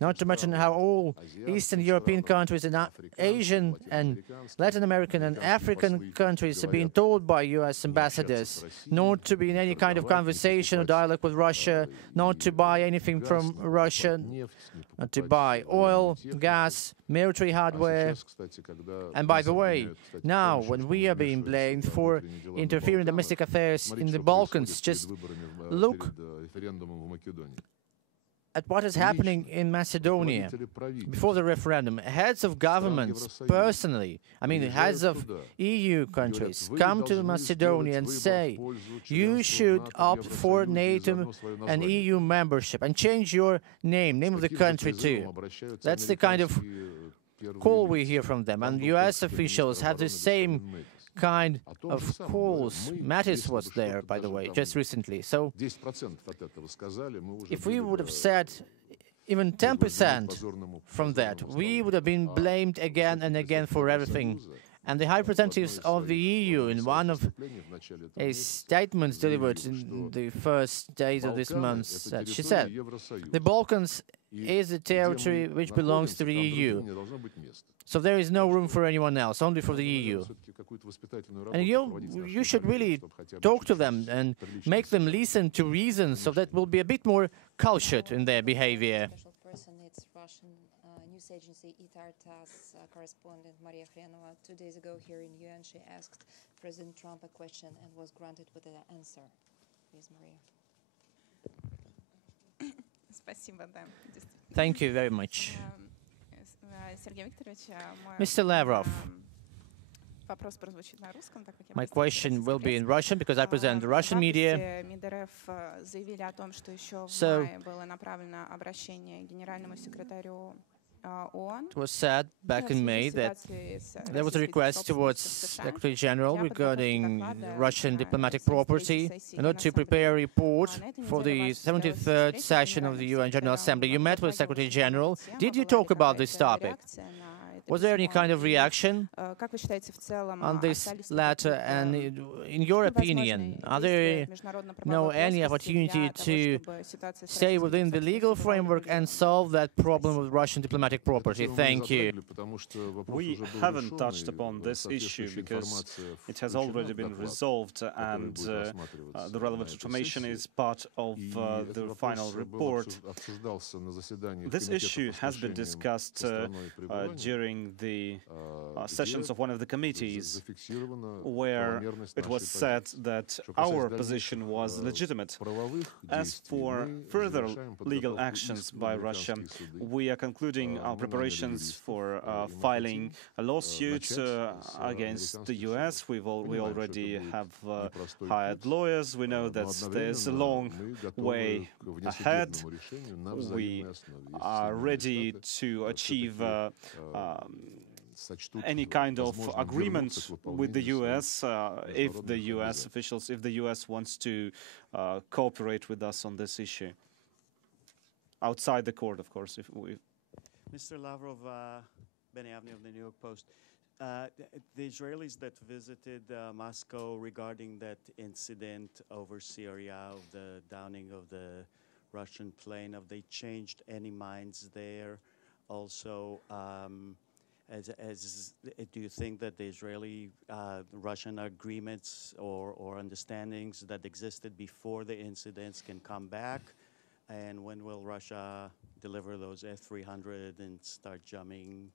Not to mention how all Eastern European countries and Asian and Latin American and African countries are being told by US ambassadors not to be in any kind of conversation or dialogue with Russia, not to buy anything from Russia, not to buy oil, gas, military hardware. And by the way, now when we are being blamed for interfering in domestic affairs in the Balkans, just look at what is happening in Macedonia before the referendum. Heads of governments personally, I mean heads of EU countries, come to Macedonia and say, you should opt for NATO and EU membership and change your name of the country too. That's the kind of call we hear from them. And US officials have the same kind of calls. Mattis was there, by the way, just recently. So if we would have said even 10% from that, we would have been blamed again and again for everything. And the high representatives of the EU, in one of his statements delivered in the first days of this month, she said, the Balkans is a territory which belongs to the EU. So there is no room for anyone else, only for the EU. And you should really talk to them and make them listen to reason, so that will be a bit more cultured in their behavior. It's Russian news agency ITAR-TASS correspondent Maria Hrenova. 2 days ago here in UN, she asked President Trump a question and was granted with an answer. Please, Maria. Thank you very much. Mr. Lavrov, my question will be in Russian because I present the Russian media. So, it was said back in May that there was a request towards Secretary General regarding Russian diplomatic property in order to prepare a report for the 73rd session of the UN General Assembly. You met with Secretary General. Did you talk about this topic? Was there any kind of reaction on this letter? And in your opinion, are there any opportunity to stay within the legal framework and solve that problem with Russian diplomatic property? Thank you. We haven't touched upon this issue because it has already been resolved, and the relevant information is part of the final report. This issue has been discussed during the sessions of one of the committees, where it was said that our position was legitimate. As for further legal actions by Russia, we are concluding our preparations for filing a lawsuit against the US. We already have hired lawyers. We know that there's a long way ahead. We are ready to achieve any kind of agreement with the US if the US wants to cooperate with us on this issue. outside the court, of course. If we Mr. Lavrov, Benny Avni of the New York Post. The Israelis that visited Moscow regarding that incident over Syria of the downing of the Russian plane, have they changed any minds there? Also, do you think that the Israeli-Russian agreements or understandings that existed before the incidents can come back? And when will Russia deliver those F-300 and start jamming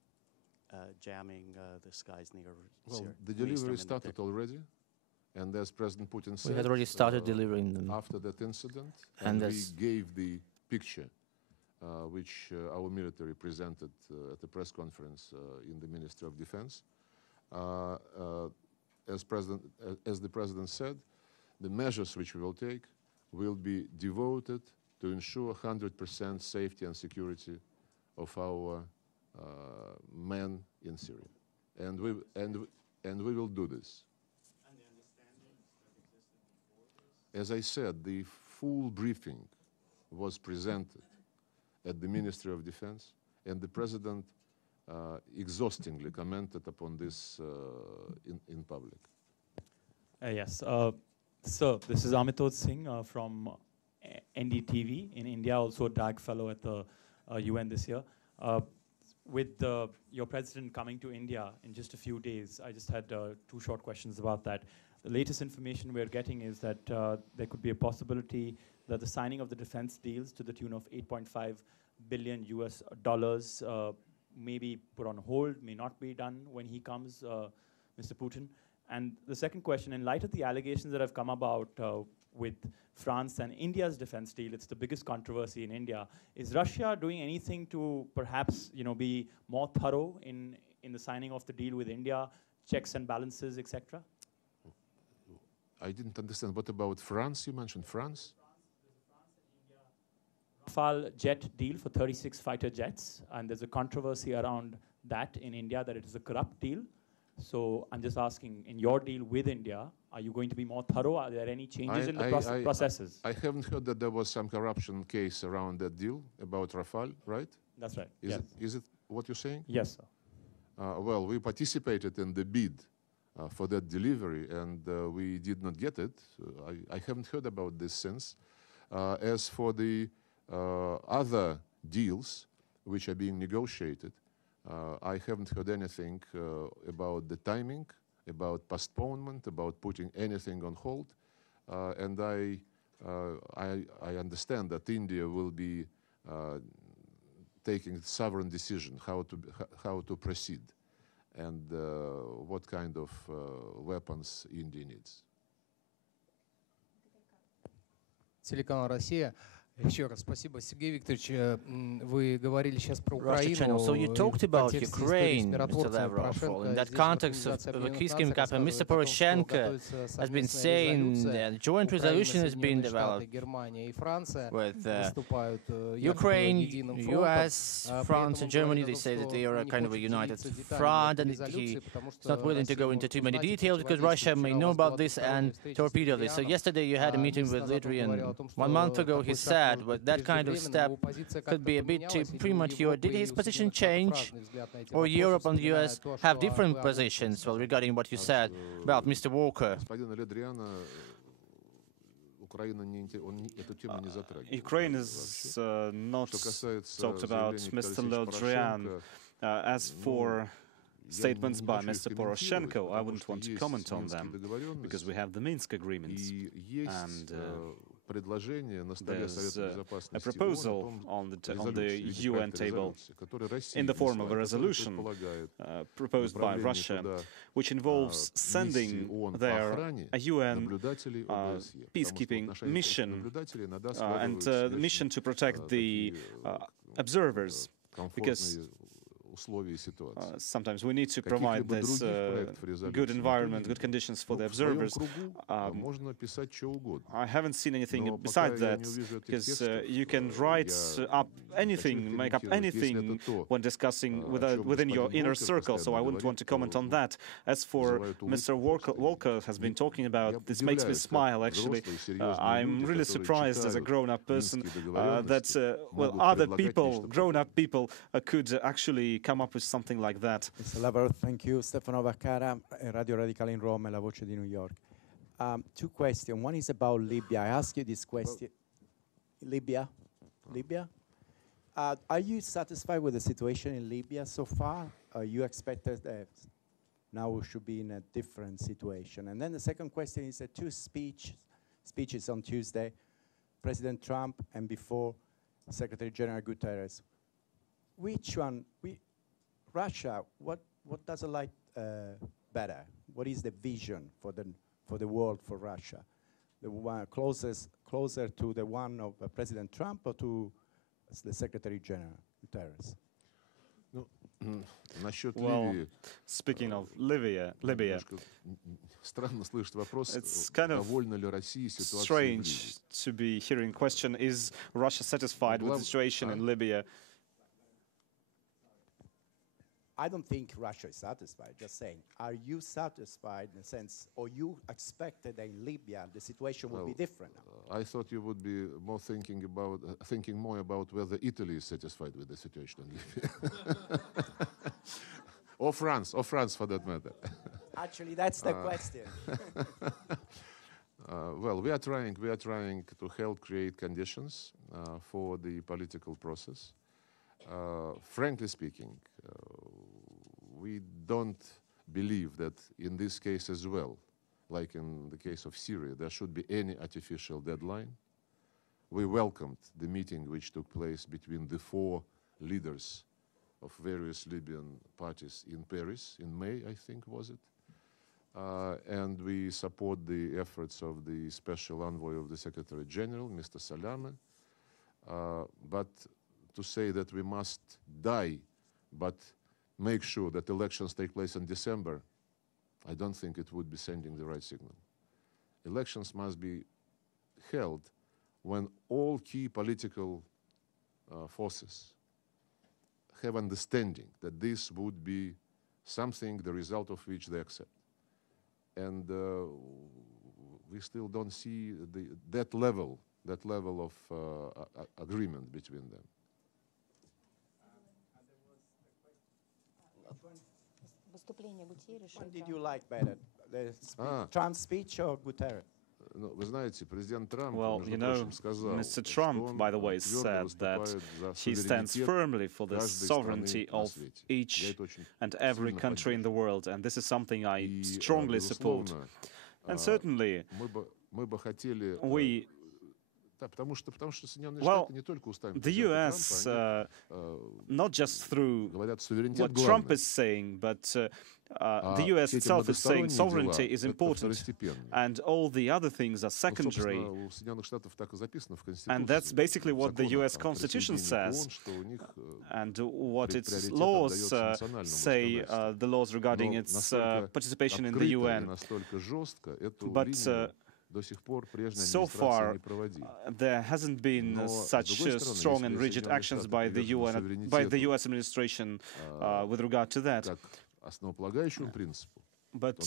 the skies near Syria? Well, the delivery started already, and as President Putin said, we had already started delivering them after that incident, and we gave the picture which our military presented at the press conference in the Ministry of Defense. As the President said, the measures which we will take will be devoted to ensure 100% safety and security of our men in Syria, and we will do this. And the understandings that existed before this? As I said, the full briefing was presented at the Ministry of Defense, and the President exhaustingly commented upon this in public. Yes. So this is Amitoj Singh from NDTV in India, also a DAG fellow at the UN this year. With your president coming to India in just a few days, I just had 2 short questions about that. The latest information we're getting is that there could be a possibility that the signing of the defense deals to the tune of $8.5 billion may be put on hold, may not be done when he comes, Mr. Putin. And the second question, in light of the allegations that have come about with France and India's defense deal, it's the biggest controversy in India. Is Russia doing anything to perhaps, be more thorough in the signing of the deal with India, checks and balances, etc.? I didn't understand. What about France? You mentioned France? Rafale jet deal for 36 fighter jets, and there's a controversy around that in India, that it is a corrupt deal. So I'm just asking, in your deal with India, are you going to be more thorough? Are there any changes in the processes? I haven't heard that there was some corruption case around that deal about Rafale, right? That's right. Is it what you're saying? Yes, sir. Well, we participated in the bid for that delivery, and we did not get it. I haven't heard about this since. As for the other deals which are being negotiated, I haven't heard anything about the timing, about postponement, about putting anything on hold, and I understand that India will be taking sovereign decision how to proceed and what kind of weapons India needs. Телеканал «Россия». Еще раз спасибо, Сергей Викторович. Вы говорили сейчас про Украину. So you talked about Ukraine, Mr. Lavrov. In that context of the peacekeeping camp, Mr. Poroshenko has been saying that a joint resolution has been developed with Ukraine, US, France, and Germany. They say that they are a kind of a united front, and he's not willing to go into too many details because Russia may know about this and torpedo this. So yesterday you had a meeting with Lithuania, and 1 month ago he said, but that kind of step could be a bit too premature. Did his position change, or Europe and the US have different positions? Well, regarding what you said about Mr. Walker. Ukraine is not talked about, Mr. Lodrian. As for statements by Mr. Poroshenko, I wouldn't want to comment on them because we have the Minsk agreements, and there's a proposal on the UN table in the form of a resolution proposed by Russia, which involves sending there a UN peacekeeping mission and the mission to protect the observers, because sometimes we need to provide this good environment, good conditions for the observers. I haven't seen anything besides that, because you can write up anything, make up anything when discussing within your inner circle, so I wouldn't want to comment on that. As for Mr. Walker has been talking about, this makes me smile, actually. I'm really surprised as a grown-up person that, well, other people, grown-up people, could actually come up with something like that. Thank you. Stefano Vaccara, Radio Radicale in Rome, La Voce di New York. Two questions. One is about Libya. I ask you this question. Libya? Are you satisfied with the situation in Libya so far? You expected that now we should be in a different situation? And then the second question is two speeches on Tuesday, President Trump and before Secretary General Guterres. Which one, Russia, what does it like better? What is the vision for the world for Russia? The one closer to the one of President Trump or to the Secretary General Guterres? Well, speaking of Libya, it's kind of strange to be hearing the question, is Russia satisfied with the situation in Libya? I don't think Russia is satisfied, just saying. Are you satisfied in the sense, or you expected that in Libya the situation would be different now? I thought you would be more thinking more about whether Italy is satisfied with the situation in Libya. or France for that matter. Actually, that's the question. Well, we are trying to help create conditions for the political process. Frankly speaking, we don't believe that in this case as well, like in the case of Syria, there should be any artificial deadline. We welcomed the meeting which took place between the 4 leaders of various Libyan parties in Paris in May, I think, was it? And we support the efforts of the special envoy of the Secretary General, Mr. Salame. But to say that we must die, but make sure that elections take place in December, I don't think it would be sending the right signal. Elections must be held when all key political forces have understanding that this would be something, the result of which they accept. And we still don't see that level of agreement between them. What did you like better, the Trump's speech or Guterres? Well, you know, Mr. Trump, by the way, said that he stands firmly for the sovereignty of each and every country in the world, and this is something I strongly support. And certainly, well, the US, not just through what Trump is saying, but the US itself is saying sovereignty is important, and all the other things are secondary. And that's basically what the US Constitution says, and what its laws say, the laws regarding its participation in the UN. But so far, there hasn't been such strong and rigid actions by the UN, by the US administration with regard to that. But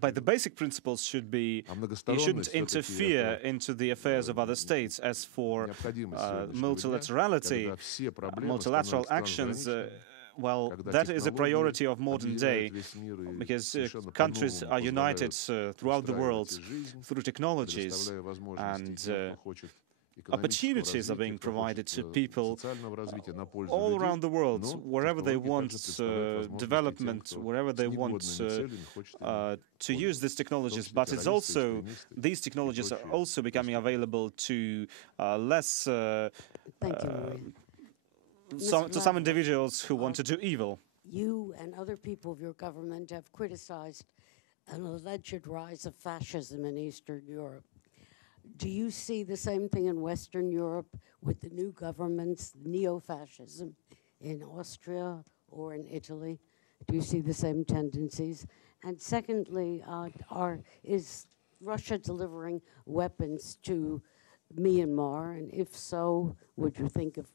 by the basic principles should be, you shouldn't interfere into the affairs of other states. As for multilaterality, multilateral actions, well, that is a priority of modern day, because countries are united throughout the world through technologies, and opportunities are being provided to people all around the world, wherever they want development, wherever they want to use these technologies. But it's also, these technologies are also becoming available to less to some individuals who want to do evil. You and other people of your government have criticized an alleged rise of fascism in Eastern Europe. Do you see the same thing in Western Europe with the new governments, neo-fascism in Austria or in Italy? Do you see the same tendencies? And secondly, is Russia delivering weapons to Myanmar? And if so, would you think of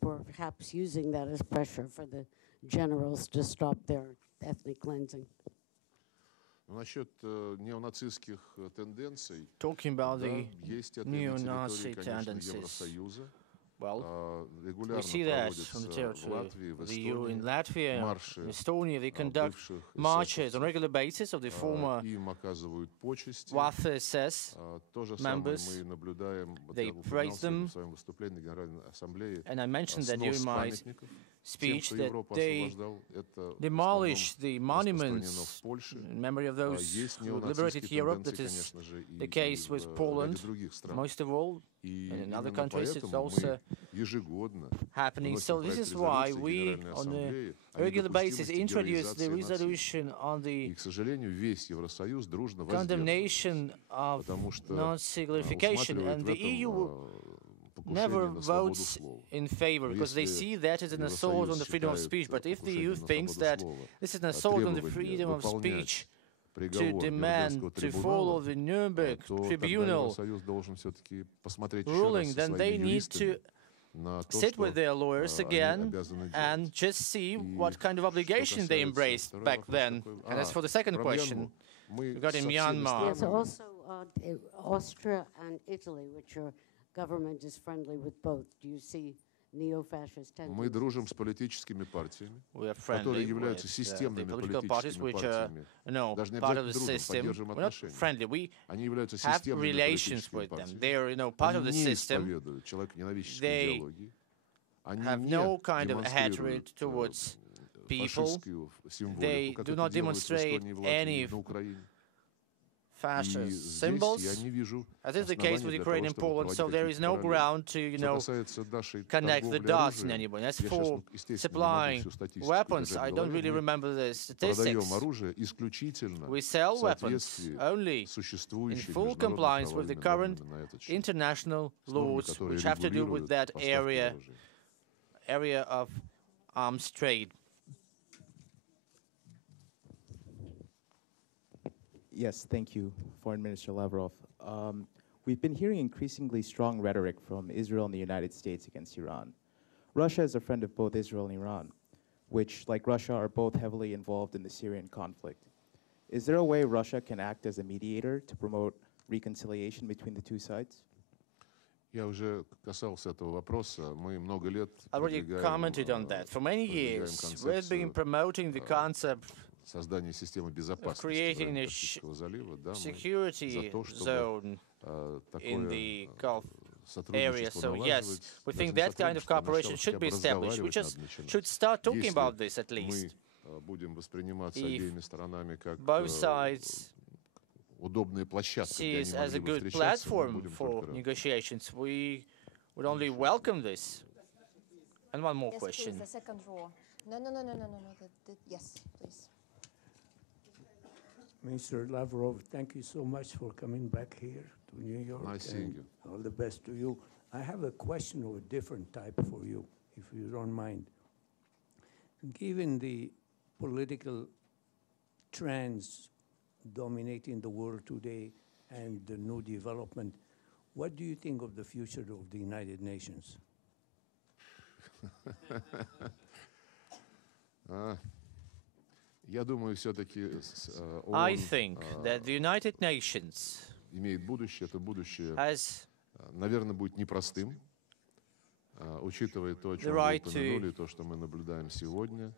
perhaps using that as pressure for the generals to stop their ethnic cleansing? Talking about the neo-Nazi tendencies, well, we see that from the territory of the EU in Latvia, in Estonia. They conduct marches on a regular basis of the former WAF-SS members. They praise them. And I mentioned that during my speech that they demolish the monuments in memory of those who liberated Europe. That is the case with Poland, most of all, and in other countries it's also happening. So this is why we, on a regular basis, introduce the resolution on the condemnation of Nazi glorification, and the EU never votes in favor because they see that as an assault on the freedom of speech. But if the EU thinks that this is an assault on the freedom of speech to demand to follow the Nuremberg Tribunal ruling, then they need to sit with their lawyers again and just see what kind of obligation they embraced back then. And as for the second question regarding Myanmar. Yes, also Austria and Italy, which your government is friendly with both. Do you see neo-fascist tendencies? Мы дружим с политическими партиями, которые являются системными политическими партиями. Даже не part of the обязательно дружим, system. поддерживаем We're not отношения. friendly. We Они являются have системными relations политическими with them. партиями. They are, part of the Они не system. исповедуют человеконенавистнические They идеологии. Они have не no kind of hatred демонстрируют towards people. фашистскую They символику, как do это not делается в demonstrate Эстонии, в Латвии, any на Украине. fascist Здесь symbols, я не вижу as is the case with оснований для Ukraine того, and чтобы Poland, so проводить there is no какие-то ground параллели. to, Что касается нашей connect the торговли dots in оружием, any way. As я for сейчас, естественно, не могу supplying всю статистику weapons, держать I в don't голове. really Мы remember the продаем statistics. оружие исключительно We в sell weapons соответствии only с in существующими full compliance with the current международно-правовыми нормами на этот счет. international С нормами, laws которые which have to do with регулируют that поставки оружия. area of arms trade. Yes, thank you, Foreign Minister Lavrov. We've been hearing increasingly strong rhetoric from Israel and the United States against Iran. Russia is a friend of both Israel and Iran, which, like Russia, are both heavily involved in the Syrian conflict. Is there a way Russia can act as a mediator to promote reconciliation between the two sides? Я уже касался этого вопроса. Мы много лет I already commented on that. For many years, we've been promoting the concept создания системы of безопасности в creating районе a Персидского залива, да, мы security за то, чтобы zone in the Gulf area. сотрудничество So yes, we think даже that kind of сотрудничество cooperation начало should be хотя бы established. We разговаривать just надо начинать. should start talking Если about this at least. мы будем восприниматься If обеими сторонами как both sides удобные площадки, see где it они as a могли бы good встречаться, мы platform будем for только рады. negotiations, we would only welcome this. And one more Yes, question. please, the second row. No. Yes, please. Mr. Lavrov, thank you so much for coming back here to New York. Nice seeing you. All the best to you. I have a question of a different type for you, if you don't mind. Given the political trends dominating the world today and the new development, what do you think of the future of the United Nations? Я думаю, все-таки I think that the United Nations имеет будущее. Это будущее, has наверное, будет непростым, учитывая то, о чем вы right упомянули, то, что мы наблюдаем сегодня.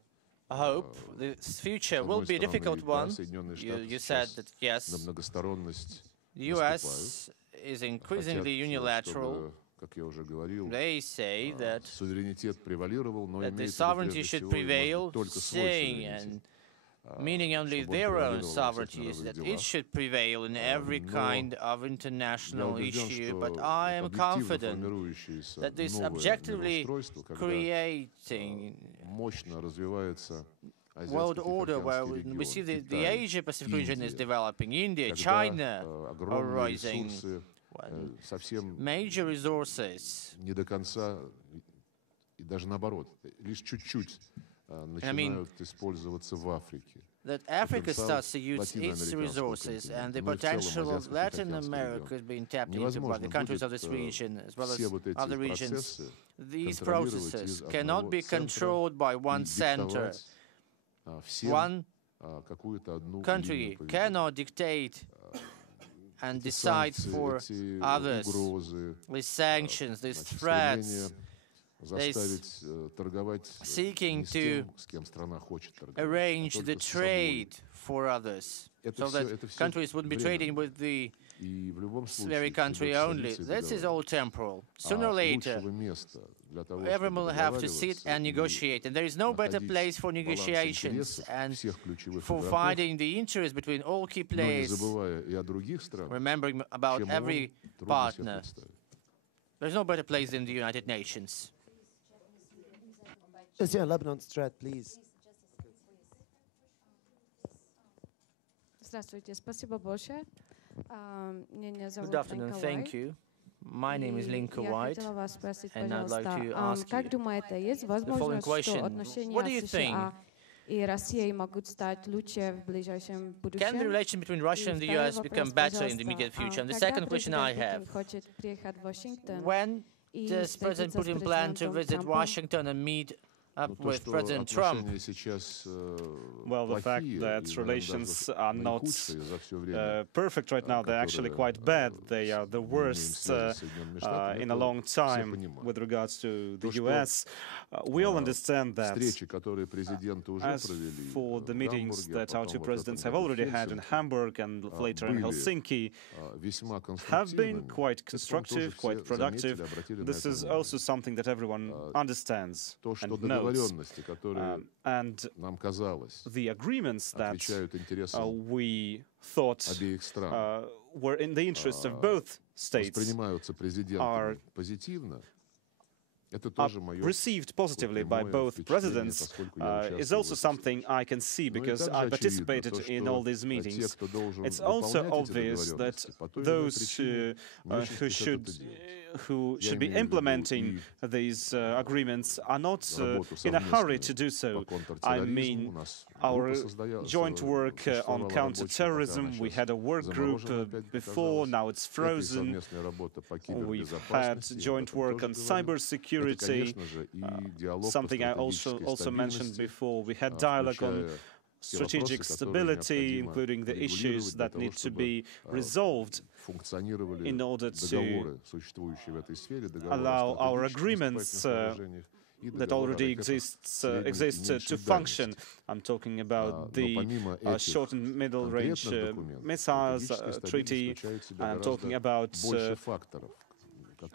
I hope the future will be a difficult one. You said that, yes, на многосторонность the US is increasingly unilateral. Как я уже говорил, They say that суверенитет превалировал, но the имеется sovereignty should prevail, только свой saying суверенитет. and meaning only their own sovereignty is that it should prevail in every kind of international issue. But I am confident that this objectively creating world order where we see the Asia-Pacific region is developing, India, China are rising, major resources. Не до конца, и даже наоборот, лишь чуть-чуть начинают использоваться в Африке. That Africa starts to use its resources, and the potential of Latin America is being tapped into by the countries of this region, as well as other regions. These processes cannot be controlled by one center. One country cannot dictate and decide for others. These sanctions, these threats, seeking to arrange the trade for others, so that countries wouldn't be trading with the very country only. This is all temporal. Sooner or later, everyone will have to sit and negotiate, and there is no better place for negotiations and for finding the interest between all key players, remembering about every partner. There's no better place than the United Nations. Lebanon Strat, please. Здравствуйте, спасибо большое. Меня зовут Good afternoon, Lenka thank White. you. My name is Linka White, Я хотела вас спросить, and I'd like to ask как you думаете, есть the following возможность, что question. отношения What do you think? США и России могут стать лучше в ближайшем будущем? Can the relation between Russia and the И US второй become вопрос, better in the immediate пожалуйста. future? And the Когда second question I президент have, Путин хочет приехать в Вашингтон when и does President встретиться с Putin plan to президентом visit Трампом? Washington and meet up with President Trump? Well, the fact that relations are not perfect right now, they're actually quite bad. They are the worst in a long time with regards to the US. We all understand that. As for the meetings that our two presidents have already had in Hamburg and later in Helsinki, have been quite constructive, quite productive. This is also something that everyone understands and knows. And the agreements that we thought were in the interest of both states are received positively by both presidents is also something I can see because I participated in all these meetings. It's also obvious that those who should be implementing these agreements are not in a hurry to do so. I mean, our joint work on counter-terrorism, we had a work group before, now it's frozen. We've had joint work on cybersecurity, something I also mentioned before. We had dialogue on strategic stability, including the issues that need to be resolved in order to allow our agreements that already exist to function. I'm talking about the short and middle-range missiles treaty. I'm talking about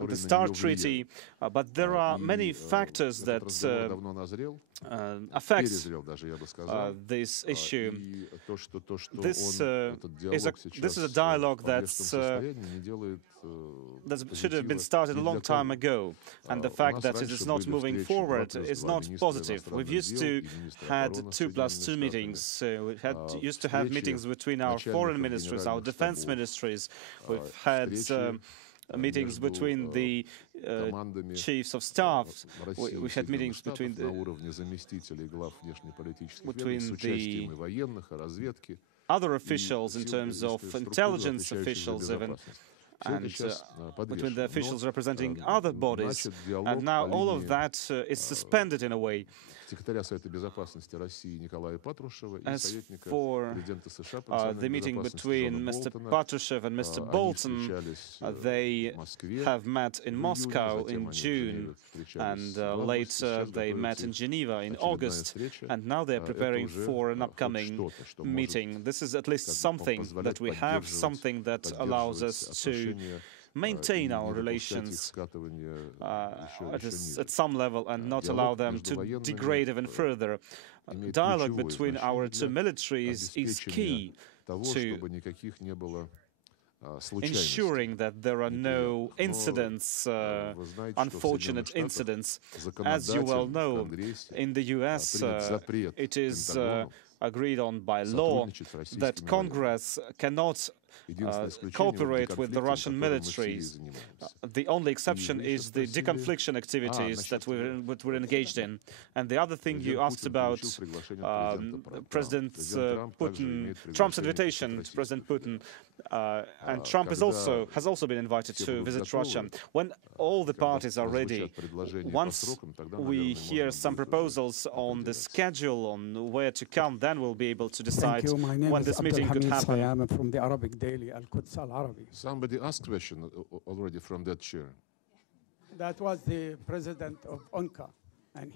the START treaty, but there are many factors that affect this issue. This is a dialogue that should have been started a long time ago, and the fact that it is not moving forward is not positive. We've used to had 2+2 meetings. We used to have meetings between our foreign ministries, our defense ministries. We've had meetings between the chiefs of staff. We had meetings between the other officials in terms of intelligence officials even, and between the officials representing other bodies. And now all of that is suspended in a way. As for the meeting between Mr. Patrushev and Mr. Bolton, they have met in Moscow in June, and later they met in Geneva in August, and now they're preparing for an upcoming meeting. This is at least something that we have, something that allows us to maintain our relations at some level and not allow them to degrade even further. Dialogue between our two militaries is key to ensuring that there are no incidents, unfortunate incidents. As you well know, in the US, it is agreed on by law that Congress cannot cooperate with the Russian militaries. The only exception is the deconfliction activities that we're engaged in. And the other thing you asked about, President Putin, Trump's invitation to President Putin, and Trump has also been invited to visit Russia. When all the parties are ready, once we hear some proposals on the schedule, on where to come, then we'll be able to decide when this meeting could happen. I am from the Arabic daily Al-Quds Al-Arabi. Somebody asked a question already from that chair. That was the president of UNCA. And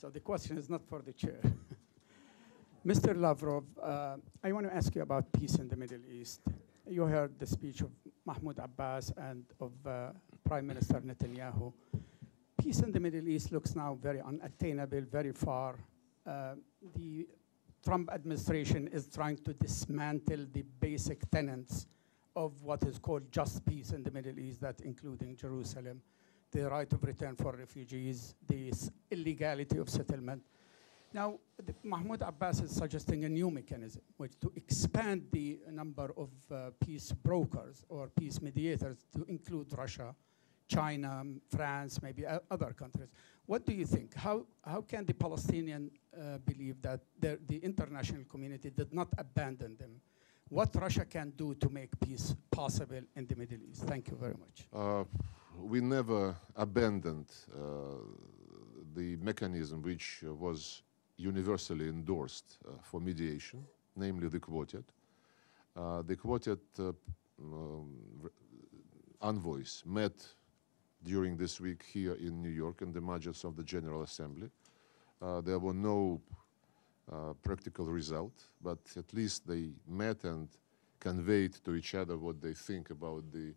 so the question is not for the chair. Mr. Lavrov, I want to ask you about peace in the Middle East. You heard the speech of Mahmoud Abbas and of Prime Minister Netanyahu. Peace in the Middle East looks now very unattainable, very far. The Trump administration is trying to dismantle the basic tenets of what is called just peace in the Middle East, that including Jerusalem, the right of return for refugees, the illegality of settlement. Now, Mahmoud Abbas is suggesting a new mechanism, which to expand the number of peace brokers or peace mediators to include Russia, China, France, maybe other countries. What do you think? How can the Palestinians believe that the international community did not abandon them? What Russia can do to make peace possible in the Middle East? Thank you very much. We never abandoned the mechanism which was universally endorsed for mediation, namely the quartet. The quartet envoys met during this week here in New York in the margins of the General Assembly. There were no practical result, but at least they met and conveyed to each other what they think about the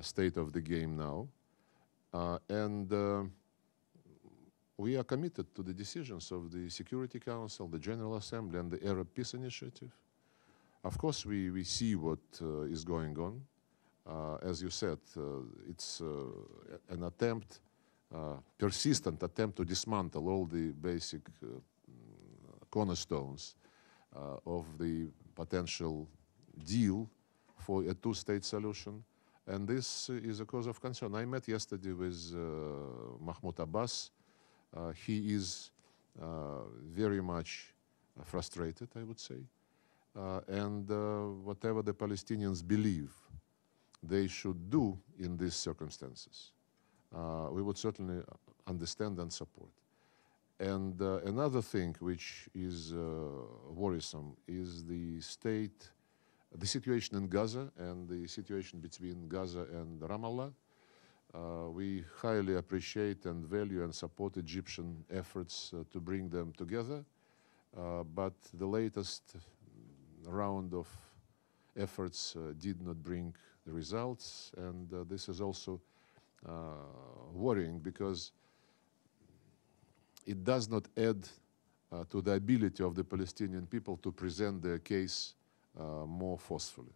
state of the game now. We are committed to the decisions of the Security Council, the General Assembly, and the Arab Peace Initiative. Of course, we see what is going on. As you said, it's an attempt, persistent attempt to dismantle all the basic cornerstones of the potential deal for a two-state solution. And this is a cause of concern. I met yesterday with Mahmoud Abbas. He is very much frustrated, I would say. And whatever the Palestinians believe they should do in these circumstances, we would certainly understand and support. And another thing which is worrisome is the situation in Gaza and the situation between Gaza and Ramallah. We highly appreciate and value and support Egyptian efforts to bring them together, but the latest round of efforts did not bring the results, and this is also worrying because it does not add to the ability of the Palestinian people to present their case more forcefully.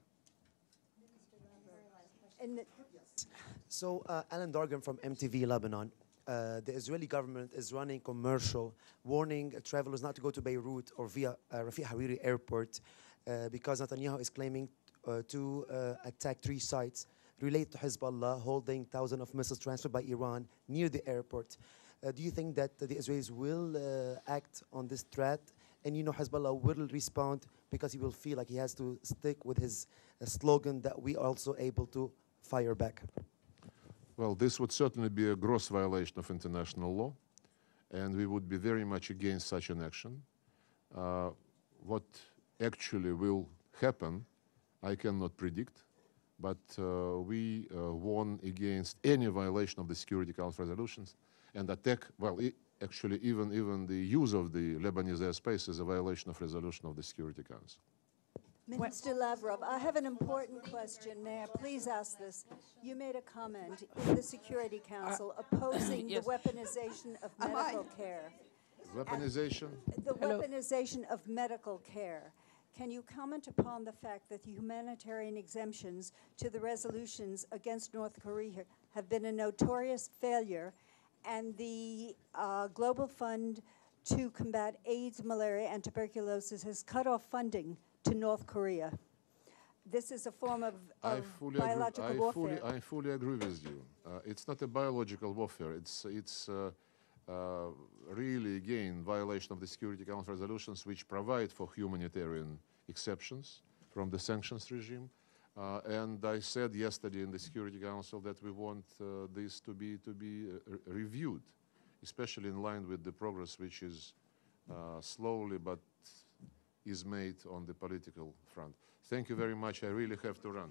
So, Alan Dargan from MTV Lebanon. The Israeli government is running commercial warning travelers not to go to Beirut or via Rafiq Hariri airport because Netanyahu is claiming to attack 3 sites related to Hezbollah holding thousands of missiles transferred by Iran near the airport. Do you think that the Israelis will act on this threat? And Hezbollah will respond because he will feel like he has to stick with his slogan that we are also able to fire back? Well, this would certainly be a gross violation of international law, and we would be very much against such an action. What actually will happen, I cannot predict, but we warn against any violation of the Security Council resolutions and attack, well, actually even the use of the Lebanese airspace is a violation of resolution of the Security Council. Minister Lavrov, I have an important question. May I please ask this? You made a comment in the Security Council opposing the weaponization of medical care. Weaponization? The weaponization of medical care. Can you comment upon the fact that the humanitarian exemptions to the resolutions against North Korea have been a notorious failure, and the Global Fund to combat AIDS, malaria, and tuberculosis has cut off funding to North Korea. This is a form of biological warfare. I fully agree with you. It's not a biological warfare. It's really, again, violation of the Security Council resolutions which provide for humanitarian exceptions from the sanctions regime. And I said yesterday in the Security Council that we want this to be reviewed, especially in line with the progress which is slowly but is made on the political front. Thank you very much. I really have to run.